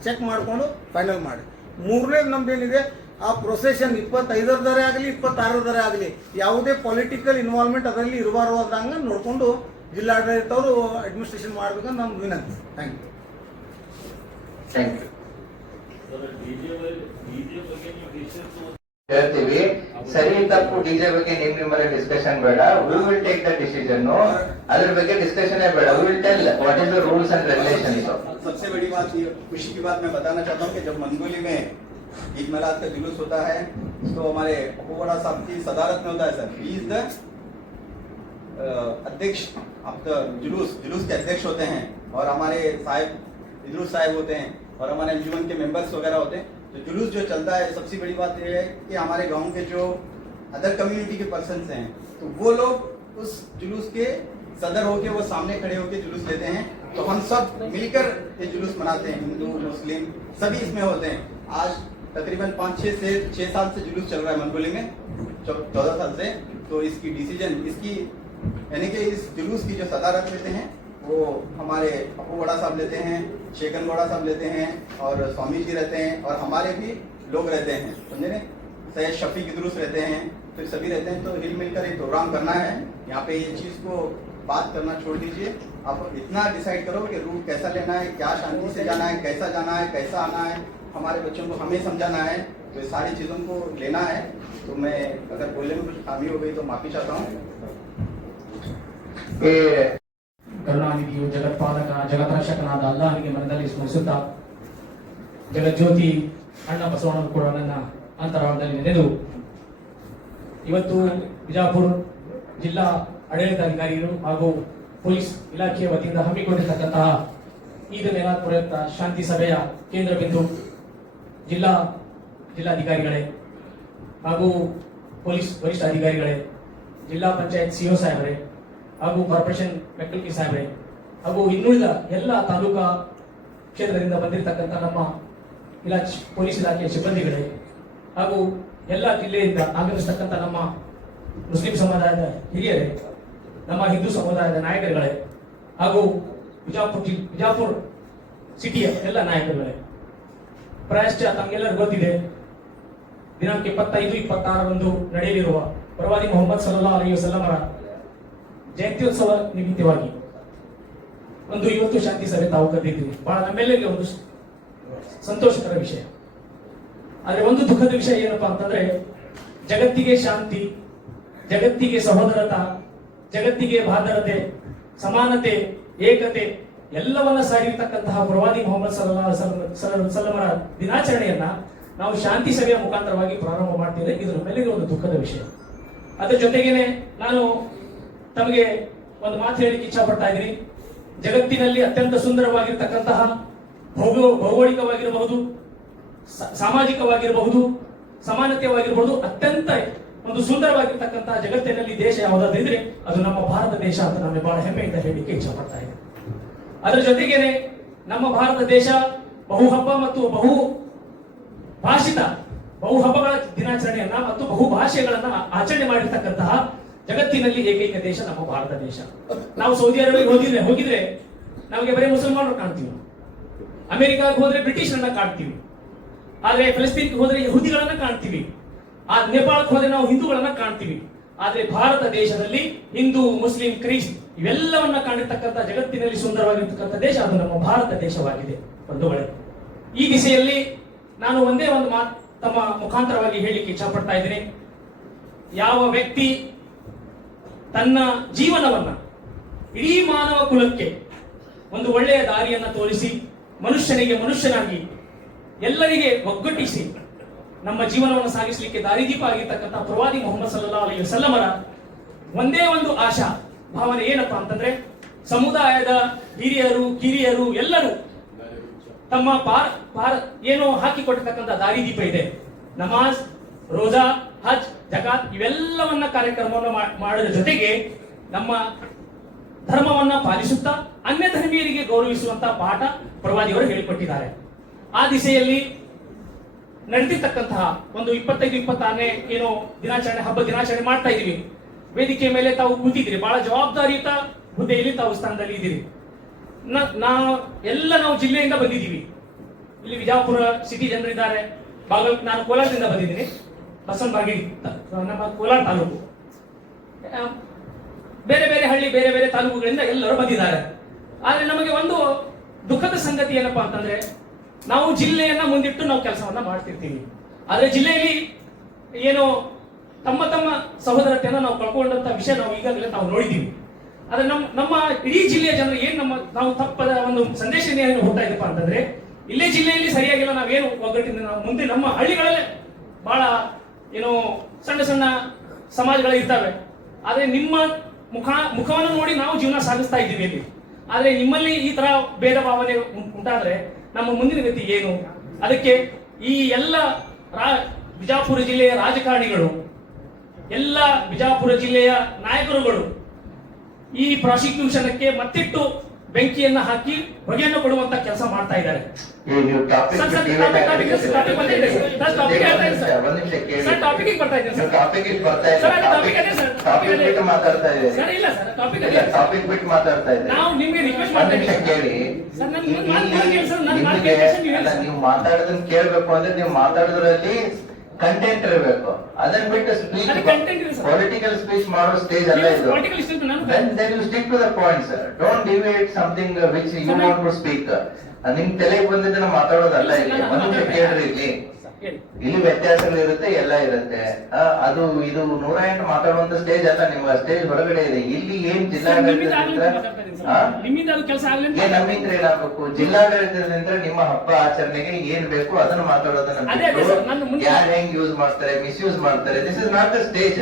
ಚೆಕ್ ಮಾಡ್ಕೊಂಡು ಫೈನಲ್ ಮಾಡಿ. ಮೂರನೇದು ನಮ್ದೇನಿದೆ, ಆ ಪ್ರೊಸೆಷನ್ 25ರದರೆ ಆಗಲಿ 26ರದರೆ ಆಗಲಿ ಯಾವುದೇ ಪೊಲಿಟಿಕಲ್ ಇನ್ವಾಲ್ವ್ಮೆಂಟ್ ಅದರಲ್ಲಿ ಇರಬಾರ್ದಂಗ ನೋಡ್ಕೊಂಡು ಜಿಲ್ಲಾಡಳಿತವರು ಅಡ್ಮಿನಿಸ್ಟ್ರೇಷನ್ ಮಾಡ್ಬೇಕಂತ ನಮ್ದು ವಿನಂತಿ. Thank you. Thank you. ಹೇಳ್ತೀವಿ, ಸರಿ ತಪ್ಪು ಡಿಜೆ ಬಗ್ಗೆ ನಿಮ್ಮಲ್ಲಿ ಡಿಸ್ಕಷನ್ ಬೇಡ. We will take the decision. ಅದ್ರ ಬಗ್ಗೆ ಡಿಸ್ಕಷನ್ ಬೇಡ. We will tell what is the rules and regulations. सबसे बड़ी बात ये खुशी की बात मैं बताना चाहता हूँ कि जब मंगोली में ईद मिलाद का जुलूस होता है तो हमारे अपोवड़ा साहब की सदारत में होता है सर. ही इज द अध्यक्ष ऑफ द जुलूस के अध्यक्ष होते हैं, और हमारे साहिब इदरुस साहिब होते हैं, और हमारे अंजुमन के मेंबर्स वगैरह होते हैं. तो जुलूस जो चलता है, सबसे बड़ी बात यह है कि हमारे गांव के जो अदर कम्युनिटी के पर्सन्स हैं, तो वो लोग उस जुलूस के सदर होके वो सामने खड़े होके जुलूस लेते हैं. तो हम सब मिलकर ये जुलूस मनाते हैं, हिंदू मुस्लिम सभी इसमें होते हैं. आज तकरीबन 5-6 साल से जुलूस चल रहा है मंगोली में, 14 साल से. तो इसकी डिसीजन इसकी यानी कि इस जुलूस की जो सदारत लेते हैं वो हमारे अपूगौड़ा साहब लेते हैं, शेखनगौड़ा साहब लेते हैं, और स्वामी जी रहते हैं, और हमारे भी लोग रहते हैं, समझे ना, सैयद शफीक इदरुस रहते हैं, फिर सभी रहते हैं. तो हिल मिलकर एक प्रोग्राम करना है. यहाँ पे ये चीज को बात करना छोड़ दीजिए. आप इतना डिसाइड करो कि रूट कैसा लेना है, क्या शांति से जाना है, कैसा आना है, हमारे बच्चों को हमें समझाना है. तो ये सारी चीजों को लेना है. तो मैं अगर बोलने में कुछ खामी हो गई तो माफी चाहता हूँ. ಕರುಣಾನಿಧಿಯು ಜಗತ್ಪಾಲಕ ಜಗತ್ರಕ್ಷಕನಾದ ಅಲ್ಲಾಹನಿಗೆ ಮನದಲ್ಲಿ ಸ್ಮರಿಸುತ್ತಾ, ಜಗಜ್ಯೋತಿ ಅಣ್ಣ ಬಸವಣ್ಣನು ಕೂಡ ನನ್ನ ಅಂತರಾಳದಲ್ಲಿ ನೆನೆದು ಇವತ್ತು ಬಿಜಾಪುರ ಜಿಲ್ಲಾ ಆಡಳಿತಾಧಿಕಾರಿಗಳು ಹಾಗೂ ಪೊಲೀಸ್ ಇಲಾಖೆಯ ವತಿಯಿಂದ ಹಮ್ಮಿಕೊಂಡಿರ್ತಕ್ಕಂತಹ ಈದ್ ಮಿಲಾದ್ ಪ್ರಯುಕ್ತ ಶಾಂತಿ ಸಭೆಯ ಕೇಂದ್ರ ಬಿಂದು ಜಿಲ್ಲಾಧಿಕಾರಿಗಳೇ ಹಾಗೂ ಪೊಲೀಸ್ ವರಿಷ್ಠ ಅಧಿಕಾರಿಗಳೇ, ಜಿಲ್ಲಾ ಪಂಚಾಯತ್ ಸಿಒ ಸಾಹೇಬರೇ ಹಾಗೂ ಕಾರ್ಪೊರೇಷನ್ ಮೆಕ್ಕಲ್ಕಿ ಸಾಹೇಬ್ರೆ ಹಾಗೂ ಇನ್ನುಳಿದ ಎಲ್ಲ ತಾಲೂಕಾ ಕ್ಷೇತ್ರದಿಂದ ಬಂದಿರತಕ್ಕಂಥ ನಮ್ಮ ಪೊಲೀಸ್ ಇಲಾಖೆಯ ಸಿಬ್ಬಂದಿಗಳೇ ಹಾಗೂ ಎಲ್ಲ ಜಿಲ್ಲೆಯಿಂದ ಆಗಮಿಸತಕ್ಕಂಥ ನಮ್ಮ ಮುಸ್ಲಿಂ ಸಮುದಾಯದ ಹಿರಿಯರೇ, ನಮ್ಮ ಹಿಂದೂ ಸಮುದಾಯದ ನಾಯಕರುಗಳೇ ಹಾಗೂ ಬಿಜಾಪುರ ಸಿಟಿಯ ಎಲ್ಲ ನಾಯಕರುಗಳೇ, ಪ್ರಾಯಶ್ಚಿತ್ತ ತಮಗೆಲ್ಲರಿಗೂ ಗೊತ್ತಿದೆ, ದಿನಾಂಕ 25-26ರಂದು ನಡೆಯಲಿರುವ ಪ್ರವಾದಿ ಮೊಹಮ್ಮದ್ ಸಲ್ಲಲ್ಲಾಹು ಅಲೈಹಿ ವಸಲ್ಲಮರ ಜಯಂತ್ಯೋತ್ಸವ ನಿಮಿತ್ತವಾಗಿ ಒಂದು ಇವತ್ತು ಶಾಂತಿ ಸಭೆ ತಾವು ಕರೆದಿದ್ದೀವಿ. ಬಹಳ ನಮ್ಮೆಲ್ಲರಿಗೆ ಒಂದು ಸಂತೋಷಕರ ವಿಷಯ. ಆದ್ರೆ ಒಂದು ದುಃಖದ ವಿಷಯ ಏನಪ್ಪಾ ಅಂತಂದ್ರೆ, ಜಗತ್ತಿಗೆ ಶಾಂತಿ, ಜಗತ್ತಿಗೆ ಸಹೋದರತ, ಜಗತ್ತಿಗೆ ಭಾದರತೆ, ಸಮಾನತೆ, ಏಕತೆ ಎಲ್ಲವನ್ನ ಸಾರಿರ್ತಕ್ಕಂತಹ ಪ್ರವಾದಿ ಮೊಹಮ್ಮದ್ ಸಲ್ಲಮರ ದಿನಾಚರಣೆಯನ್ನ ನಾವು ಶಾಂತಿ ಸಭೆಯ ಮುಖಾಂತರವಾಗಿ ಪ್ರಾರಂಭ ಮಾಡ್ತಿದ್ದೇವೆ. ಇದು ನಮ್ಮೆಲ್ಲರಿಗೂ ಒಂದು ದುಃಖದ ವಿಷಯ. ಅದರ ಜೊತೆಗೇನೆ ನಾನು ತಮಗೆ ಒಂದು ಮಾತು ಹೇಳಿಕ್ಕೆ ಇಚ್ಛಾ ಪಡ್ತಾ ಇದ್ದೀನಿ. ಜಗತ್ತಿನಲ್ಲಿ ಅತ್ಯಂತ ಸುಂದರವಾಗಿರ್ತಕ್ಕಂತಹ ಭೌಗೋಳಿಕವಾಗಿರಬಹುದು, ಸಾಮಾಜಿಕವಾಗಿರಬಹುದು, ಸಮಾನತೆಯಾಗಿರಬಹುದು, ಅತ್ಯಂತ ಒಂದು ಸುಂದರವಾಗಿರ್ತಕ್ಕಂತಹ ಜಗತ್ತಿನಲ್ಲಿ ದೇಶ ಯಾವುದಾದ್ರೆ ಅದು ನಮ್ಮ ಭಾರತ ದೇಶ ಅಂತ ನಾನು ಬಹಳ ಹೆಮ್ಮೆಯಿಂದ ಹೇಳಲಿಕ್ಕೆ ಇಚ್ಛಾ ಪಡ್ತಾ ಇದ್ದೇನೆ. ಅದರ ಜೊತೆಗೇನೆ ನಮ್ಮ ಭಾರತ ದೇಶ ಬಹು ಹಬ್ಬ ಮತ್ತು ಬಹು ಹಬ್ಬಗಳ ದಿನಾಚರಣೆಯನ್ನ ಮತ್ತು ಬಹು ಭಾಷೆಗಳನ್ನ ಆಚರಣೆ ಮಾಡಿರ್ತಕ್ಕಂತಹ ಜಗತ್ತಿನಲ್ಲಿ ಏಕೈಕ ದೇಶ ನಮ್ಮ ಭಾರತ ದೇಶ. ನಾವು ಸೌದಿ ಅರೇಬಿಯಾಗೆ ಹೋಗಿದ್ರೆ ನಮಗೆ ಬರೀ ಮುಸಲ್ಮಾನರು ಕಾಣ್ತೀವಿ, ಅಮೆರಿಕಾಗೆ ಹೋದ್ರೆ ಬ್ರಿಟಿಷರನ್ನ ಕಾಣ್ತೀವಿ, ಆದ್ರೆ ಫಲಸ್ತೀನ್ಗೆ ಹೋದ್ರೆ ಯಹೂದಿಗಳನ್ನ ಕಾಣ್ತೀವಿ, ಆ ನೇಪಾಳಕ್ಕೆ ಹೋದ್ರೆ ನಾವು ಹಿಂದೂಗಳನ್ನ ಕಾಣ್ತೀವಿ. ಆದ್ರೆ ಭಾರತ ದೇಶದಲ್ಲಿ ಹಿಂದೂ, ಮುಸ್ಲಿಂ, ಕ್ರಿಸ್ಟ್ ಇವೆಲ್ಲವನ್ನ ಕಾಣಿರ್ತಕ್ಕಂಥ ಜಗತ್ತಿನಲ್ಲಿ ಸುಂದರವಾಗಿರ್ತಕ್ಕಂಥ ದೇಶ ಅದು ನಮ್ಮ ಭಾರತ ದೇಶವಾಗಿದೆ ಬಂಧುಗಳೇ. ಈ ದಿಸೆಯಲ್ಲಿ ನಾನು ಒಂದೇ ಒಂದು ಮಾತು ತಮ್ಮ ಮುಖಾಂತರವಾಗಿ ಹೇಳಲಿಕ್ಕೆ ಇಚ್ಛಾ ಪಡ್ತಾ ಇದ್ದೀನಿ. ಯಾವ ವ್ಯಕ್ತಿ ತನ್ನ ಜೀವನವನ್ನ ಇಡೀ ಮಾನವ ಕುಲಕ್ಕೆ ಒಂದು ಒಳ್ಳೆಯ ದಾರಿಯನ್ನ ತೋರಿಸಿ ಮನುಷ್ಯನಿಗೆ ಮನುಷ್ಯನಾಗಿ ಎಲ್ಲರಿಗೆ ಒಗ್ಗಟ್ಟಿಸಿ ನಮ್ಮ ಜೀವನವನ್ನು ಸಾಗಿಸಲಿಕ್ಕೆ ದಾರಿದೀಪ ಆಗಿರ್ತಕ್ಕಂಥ ಪ್ರವಾದಿ ಮೊಹಮ್ಮದ್ ಸಲ್ಲಲ್ಲಾಹು ಅಲೈಹಿ ವಸಲ್ಲಮರ ಒಂದೇ ಒಂದು ಆಶಾ ಭಾವನೆ ಏನಪ್ಪಾ ಅಂತಂದ್ರೆ, ಸಮುದಾಯದ ಹಿರಿಯರು ಕಿರಿಯರು ಎಲ್ಲರೂ ತಮ್ಮ ಏನೋ ಹಾಕಿಕೊಟ್ಟಿರ್ತಕ್ಕಂಥ ದಾರಿದೀಪ ಇದೆ. ನಮಾಜ್, ರೋಜಾ, ಹಜ್, ಜಕಾತ್ ಇವೆಲ್ಲವನ್ನ ಕಾರ್ಯಕ್ರಮವನ್ನು ಮಾಡೋದ್ರ ಜೊತೆಗೆ ನಮ್ಮ ಧರ್ಮವನ್ನ ಪಾಲಿಸುತ್ತಾ ಅನ್ಯ ಧರ್ಮೀಯರಿಗೆ ಗೌರವಿಸುವಂತಹ ಪಾಠ ಪ್ರವಾದಿಯವರು ಹೇಳಿಕೊಟ್ಟಿದ್ದಾರೆ. ಆ ದಿಸೆಯಲ್ಲಿ ನಡೆದಿರ್ತಕ್ಕಂತಹ ಒಂದು 25-26ನೇ ಏನೋ ಹಬ್ಬ ದಿನಾಚರಣೆ ಮಾಡ್ತಾ ಇದೀವಿ. ವೇದಿಕೆ ಮೇಲೆ ತಾವು ಕೂತಿದ್ರಿ, ಬಹಳ ಜವಾಬ್ದಾರಿಯುತ ಹುದ್ದೆಯಲ್ಲಿ ತಾವು ಸ್ಥಾನದಲ್ಲಿ ಇದ್ದೀರಿ. ನಾವು ಜಿಲ್ಲೆಯಿಂದ ಬಂದಿದ್ದೀವಿ. ಇಲ್ಲಿ ವಿಜಯಪುರ ಸಿಟಿ ಜನರಿದ್ದಾರೆ, ನಾನು ಕೋಲಾರದಿಂದ ಬಂದಿದ್ದೀನಿ, ಬಸವನಬಾಗೇರಿ ನಮ್ಮ ಕೋಲಾರ ತಾಲೂಕು, ಬೇರೆ ಬೇರೆ ಹಳ್ಳಿ ಬೇರೆ ಬೇರೆ ತಾಲೂಕುಗಳಿಂದ ಎಲ್ಲರೂ ಬಂದಿದ್ದಾರೆ. ಆದ್ರೆ ನಮಗೆ ಒಂದು ದುಃಖದ ಸಂಗತಿ ಏನಪ್ಪಾ ಅಂತಂದ್ರೆ, ನಾವು ಜಿಲ್ಲೆಯನ್ನ ಮುಂದಿಟ್ಟು ನಾವು ಕೆಲಸವನ್ನ ಮಾಡ್ತಿರ್ತೀವಿ, ಆದ್ರೆ ಜಿಲ್ಲೆಯಲ್ಲಿ ಏನೋ ತಮ್ಮ ಸಹೋದರತೆಯನ್ನ ನಾವು ಕಳ್ಕೊಂಡಂತ ವಿಷಯ ನಾವು ಈಗಾಗಲೇ ನಾವು ನೋಡಿದ್ದೀವಿ. ಆದ್ರೆ ನಮ್ಮ ಇಡೀ ಜಿಲ್ಲೆಯ ಜನರು ಏನ್ ನಾವು ತಪ್ಪದ ಒಂದು ಸಂದೇಶ ಏನು ಹೋಗ್ತಾ ಇದೆಯಪ್ಪ ಅಂತಂದ್ರೆ, ಇಲ್ಲೇ ಜಿಲ್ಲೆಯಲ್ಲಿ ಸರಿಯಾಗಿಲ್ಲ, ನಾವೇನು ಒಗ್ಗಟ್ಟಿನ ನಾವು ಮುಂದೆ ನಮ್ಮ ಹಳ್ಳಿಗಳಲ್ಲೇ ಬಹಳ ಏನೋ ಸಣ್ಣ ಸಣ್ಣ ಸಮಾಜಗಳು ಇರ್ತವೆ. ಆದ್ರೆ ನಿಮ್ಮ ಮುಖವನ್ನು ನೋಡಿ ನಾವು ಜೀವನ ಸಾಗಿಸ್ತಾ ಇದ್ದೀವಿ ಇಲ್ಲಿ. ಆದ್ರೆ ನಿಮ್ಮಲ್ಲಿ ಈ ತರ ಭೇದ ಭಾವನೆ ಉಂಟಾದ್ರೆ ನಮ್ಮ ಮುಂದಿನ ಗತಿ ಏನು? ಅದಕ್ಕೆ ಈ ಎಲ್ಲ ಬಿಜಾಪುರ ಜಿಲ್ಲೆಯ ರಾಜಕಾರಣಿಗಳು, ಎಲ್ಲ ಬಿಜಾಪುರ ಜಿಲ್ಲೆಯ ನಾಯಕರುಗಳು ಈ ಪ್ರಾಸಿಕ್ಯೂಷನ್ಗೆ ಮತ್ತಿಟ್ಟು ಬೆಂಕಿಯನ್ನ ಹಾಕಿ ಹೊಗೆಯನ್ನು ಕೊಡುವಂತ ಕೆಲಸ ಮಾಡ್ತಾ ಇದ್ದಾರೆ. ನಾವು ನಿಮ್ಗೆ ರಿಕ್ವೆಸ್ಟ್ ಮಾಡ್ತಾ ಇದ್ದೀವಿ, ನೀವು ಮಾತಾಡೋದನ್ನ ಕೇಳ್ಬೇಕು ಅಂದ್ರೆ ನೀವು ಮಾತಾಡೋದ್ರಲ್ಲಿ ಕಂಟೆಂಟ್ ಇರಬೇಕು. ಅದನ್ನ ಬಿಟ್ಟು ಸ್ಪೀಚ್ ಪೊಲಿಟಿಕಲ್ ಸ್ಪೀಚ್ ಮಾಡೋ ಸ್ಟೇಜ್ ಅಲ್ಲ ಇದು. Then you stick to the point, sir. Don't deviate something which you want to speak. ನಿಮ್ ತಲೆಗೆ ಬಂದಿದ್ದನ್ನ ಮಾತಾಡೋದಲ್ಲ ಇಲ್ಲಿ. ಮನುಷ್ಯ ಕೇಳ್ರಿ, ಇಲ್ಲಿ ವ್ಯತ್ಯಾಸಗಳು ಇರುತ್ತೆ, ಎಲ್ಲ ಇರುತ್ತೆ. ಅದು ಇದು 108 ಮಾತಾಡುವಂತ ಸ್ಟೇಜ್ ಅಲ್ಲ, ನಿಮ್ಮ ಸ್ಟೇಜ್ ಹೊರಗಡೆ ಇದೆ. ಇಲ್ಲಿ ಏನ್ ಜಿಲ್ಲಾಡಳಿತದಿಂದ ನಮ್ಮಿಂದ ಏನಾಗಬೇಕು, ಜಿಲ್ಲಾಡಳಿತದಿಂದ ನಿಮ್ಮ ಹಬ್ಬ ಆಚರಣೆಗೆ ಏನ್ ಬೇಕು ಅದನ್ನ ಮಾತಾಡೋದನ್ನ ಯಾರು ಹೆಂಗ್ ಯೂಸ್ ಮಾಡ್ತಾರೆ, ಮಿಸ್ಯೂಸ್ ಮಾಡ್ತಾರೆ. This is not the stage.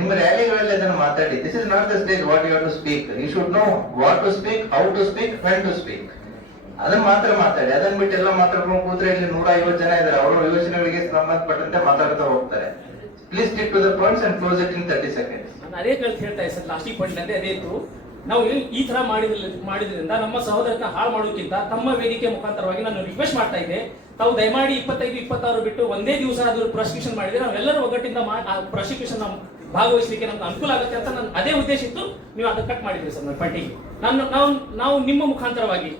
ನಿಮ್ಮ ರ್ಯಾಲಿಗಳಲ್ಲಿ ಅದನ್ನ ಮಾತಾಡಿ. This is not the stage what you have to speak. You should know what to speak, how to speak, when to speak. ಅದನ್ನ ಮಾತ್ರ ಮಾತಾಡಿ. ಅದನ್ನ ಬಿಟ್ಟು ಎಲ್ಲ ಮಾತಾಡ್ಕೊಂಡು ಕೂತ್ರೆ ಇಲ್ಲಿ 150 ಜನ ಇದ್ದಾರೆ, ಅವರ ಯೋಜನೆಗಳಿಗೆ ಸಂಬಂಧಪಟ್ಟಂತೆ ಮಾತಾಡ್ತಾ ಹೋಗ್ತಾರೆ. Please stick to the points and close it in 30 seconds. ನಾನು ಅದೇ ಹೇಳ್ತಾ ಇದ್ದೆ ಸರ್, ಲಾಸ್ಟಿಗೆ ಪಾಯಿಂಟ್ ಅದೇ ಇತ್ತು. ನಾವು ಈ ತರ ಮಾಡಿದ್ರಿಂದ ನಮ್ಮ ಸಹೋದರನ ಹಾಳು ಮಾಡೋಕ್ಕಿಂತ ತಮ್ಮ ವೇದಿಕೆ ಮುಖಾಂತರವಾಗಿ ನಾನು ರಿಕ್ವೆಸ್ಟ್ ಮಾಡ್ತಾ ಇದ್ದೆ, ತಾವು ದಯಮಾಡಿ 25-26 ಬಿಟ್ಟು ಒಂದೇ ದಿವಸ ಅದು ಪ್ರಾಸಿಕ್ಯೂಷನ್ ಮಾಡಿದ್ರೆ ನಾವೆಲ್ಲರೂ ಒಗ್ಗಟ್ಟಿಂದ ಪ್ರಾಸಿಕ್ಯೂಷನ್ ಭಾಗವಹಿಸಲಿಕ್ಕೆ ನಮ್ಗೆ ಅನುಕೂಲ ಆಗುತ್ತೆ ಅಂತ ನನ್ನ ಅದೇ ಉದ್ದೇಶ ಇತ್ತು. ನೀವು ಅದನ್ನ ಕಟ್ ಮಾಡಿದ್ರಿ ಸರ್ ನನ್ನ ಪಟ್ಟಿಗೆ. ನಾವು ನಿಮ್ಮ ಮುಖಾಂತರವಾಗಿ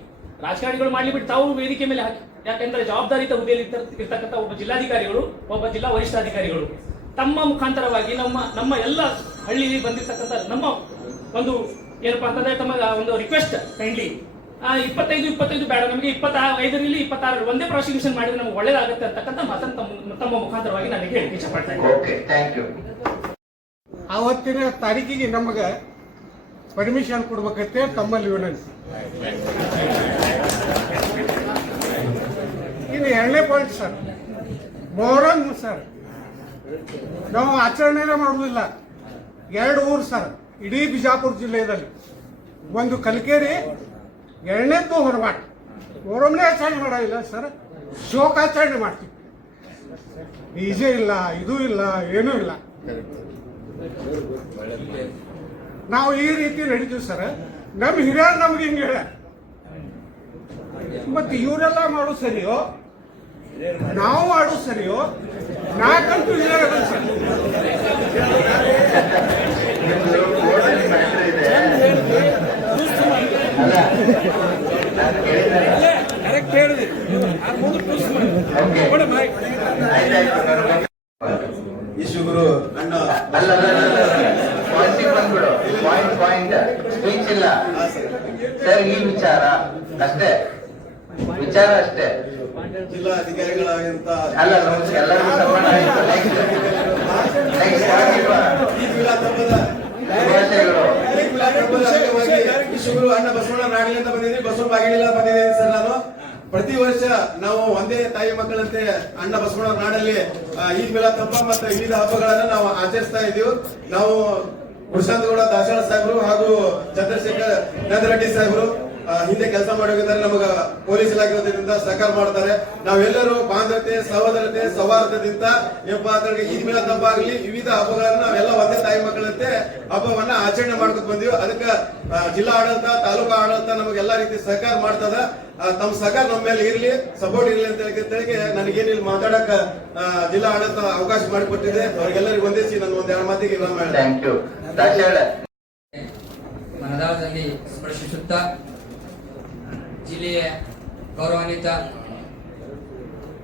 ರಾಜಕಾರಣಿಗಳು ಮಾಡ್ಲಿ ಬಿಟ್ಟು ತಾವು ವೇದಿಕೆ ಮೇಲೆ ಹಾಕಿ, ಯಾಕೆಂದ್ರೆ ಜವಾಬ್ದಾರಿತ ಹುದ್ದೆಯಲ್ಲಿ ಇರ್ತಕ್ಕಂಥ ಒಬ್ಬ ಜಿಲ್ಲಾಧಿಕಾರಿಗಳು, ಒಬ್ಬ ಜಿಲ್ಲಾ ವರಿಷ್ಠಾಧಿಕಾರಿಗಳು ತಮ್ಮ ಮುಖಾಂತರವಾಗಿ ನಮ್ಮ ಎಲ್ಲ ಹಳ್ಳಿಯಲ್ಲಿ ಬಂದಿರ್ತಕ್ಕಂಥ ನಮ್ಮ ಒಂದು ಏನಪ್ಪಾ ಅಂತಂದ್ರೆ ತಮ್ಮ ಒಂದು ರಿಕ್ವೆಸ್ಟ್ ಕೈಂಡ್ಲಿ 25 ಬೇಡ, ನಮಗೆ 25ರಲ್ಲಿ 26 ಒಂದೇ ಪ್ರಾಸಿಕ್ಯೂಷನ್ ಮಾಡಿದ್ರೆ ನಮ್ಗೆ ಒಳ್ಳೇದಾಗುತ್ತೆ ಅಂತಕ್ಕಂಥ ಮಾತನ್ನು ತಮ್ಮ ಮುಖಾಂತರವಾಗಿ ನನಗೆ ಹೇಳಿ ಇಷ್ಟಪಡ್ತಾ ಇದ್ದೀನಿ. Okay, thank you. ಆವತ್ತಿನ ತಾರೀಕಿಗೆ ನಮಗೆ ಪರ್ಮಿಷನ್ ಕೊಡ್ಬೇಕಂತೆ ತಮ್ಮಲ್ಲಿ ವಿನಂತಿ. ಇನ್ನು 2ನೇ ಪಾಯಿಂಟ್ ಸರ್, ಮೊಹರಂ ಸರ್ ನಾವು ಆಚರಣೆನೇ ಮಾಡುವುದಿಲ್ಲ. 2 ಊರು ಸರ್ ಇಡೀ ಬಿಜಾಪುರ ಜಿಲ್ಲೆಯಲ್ಲಿ, ಒಂದು ಕಲ್ಕೇರಿ, 2ನೇದ್ದು ಹೊರಮಾಟ. ಮೊಹರಂನೇ ಆಚರಣೆ ಮಾಡೋದಿಲ್ಲ ಸರ್, ಶೋಕಾಚರಣೆ ಮಾಡ್ತೀವಿ. ಡಿಜೆ ಇಲ್ಲ, ಇದು ಇಲ್ಲ, ಏನೂ ಇಲ್ಲ. ನಾವು ಈ ರೀತಿ ನಡೀತೀವಿ ಸರ್. ನಮ್ಮ ಹಿರಿಯರು ನಮ್ಗೆ ಹಿಂಗೆ ಹೇಳ, ಮತ್ತೆ ಇವರೆಲ್ಲ ಮಾಡೋದು ಸರಿಯೋ ನಾವು ಮಾಡೋದು ಸರಿಯೋ? ನಾಕಂತೂ ಹಿರಿಯರ ಸರ್. ಅಲ್ಲ, ನಾನು ಕೇಳಿದ್ನಲ್ಲ. ಕರೆಕ್ಟ್ ಹೇಳಿದ್ರಿ. ಯಶುಗುರು ಅಣ್ಣ ಅಲ್ಲ ಪಾಯಿಂಟಿಗೆ ಬಂದ್ಬಿಡು. ಪಾಯಿಂಟ್ ಸ್ಪೀಚ್ ಇಲ್ಲ ಸರ್. ಈ ವಿಚಾರ ಅಷ್ಟೇ, ವಿಚಾರ ಅಷ್ಟೇ. ಜಿಲ್ಲಾಧಿಕಾರಿಗಳಾಗಿಂತ ಅಲ್ಲ ಎಲ್ಲರಿಗೂ ಸನ್ಮಾನ ಆಯ್ತು. ಶುಭಾಶಯಗಳು. ಯಶುಗುರು ಅಣ್ಣ ಬಸವಣ್ಣ ನಾಡಿಲಿ ಅಂತ ಬಂದಿದ್ರಿ, ಬಸವ ಬಾಗಿಲಿಲ್ಲ ಬಂದಿದ್ದೀನಿ ಸರ್. ನಾನು ಪ್ರತಿ ವರ್ಷ ನಾವು ಒಂದೇ ತಾಯಿ ಮಕ್ಕಳಂತೆ ಅಣ್ಣ ಬಸವಣ್ಣ ನಾಡಲ್ಲಿ ಈದ್ ಮಿಲಾದ್ ಹಬ್ಬ ಮತ್ತು ವಿವಿಧ ಹಬ್ಬಗಳನ್ನ ನಾವು ಆಚರಿಸ್ತಾ ಇದ್ದೀವಿ. ನಾವು ಪ್ರಶಾಂತ್ ಗೌಡ ದಾಸಾಳ ಸಾಹೇಬರು ಹಾಗೂ ಚಂದ್ರಶೇಖರ್ ರೆಡ್ಡಿ ಸಾಹೇಬರು ಹಿಂದೆ ಕೆಲಸ ಮಾಡೋಗಿದ್ದಾರೆ. ನಮಗ ಪೊಲೀಸ್ ಇಲಾಖೆಯಿಂದ ಸಹಕಾರ ಮಾಡ್ತಾರೆ. ನಾವೆಲ್ಲರೂ ಬಾಂಧವ್ಯತೆ, ಸಹೋದರತೆ, ಸೌಹಾರ್ದದಿಂದ ಈದ್ ಮಿಲಾದ್ ಹಬ್ಬ ಆಗಲಿ ವಿವಿಧ ಹಬ್ಬಗಳನ್ನ ನಾವೆಲ್ಲ ಒಂದೇ ತಾಯಿ ಮಕ್ಕಳಂತೆ ಹಬ್ಬವನ್ನ ಆಚರಣೆ ಮಾಡ್ಕೊತ ಬಂದೀವಿ. ಅದಕ್ಕೆ ಜಿಲ್ಲಾ ಆಡಳಿತ, ತಾಲೂಕು ಆಡಳಿತ ನಮಗೆಲ್ಲಾ ರೀತಿ ಸಹಕಾರ ಮಾಡ್ತದ. ತಮ್ಮ ಸಹಕಾರ ನಮ್ಮ ಮೇಲೆ ಇರ್ಲಿ, ಸಪೋರ್ಟ್ ಇರ್ಲಿ ಅಂತ ಹೇಳಿ ನನಗೇನಿಲ್ಲ ಮಾತಾಡಕ ಜಿಲ್ಲಾ ಆಡಳಿತ ಅವಕಾಶ ಮಾಡಿಕೊಟ್ಟಿದೆ. ಅವ್ರಿಗೆಲ್ಲರಿಗೂ ವಂದಿಸಿ ನನ್ನ ಒಂದೆರಡು ಮಾತಿಗೆ ಥ್ಯಾಂಕ್ ಯು. ಮನದಾಳದಲ್ಲಿ ಸ್ಪರ್ಶಿಸುತ್ತಾ ಜಿಲ್ಲೆಯ ಗೌರವಾನ್ವಿತ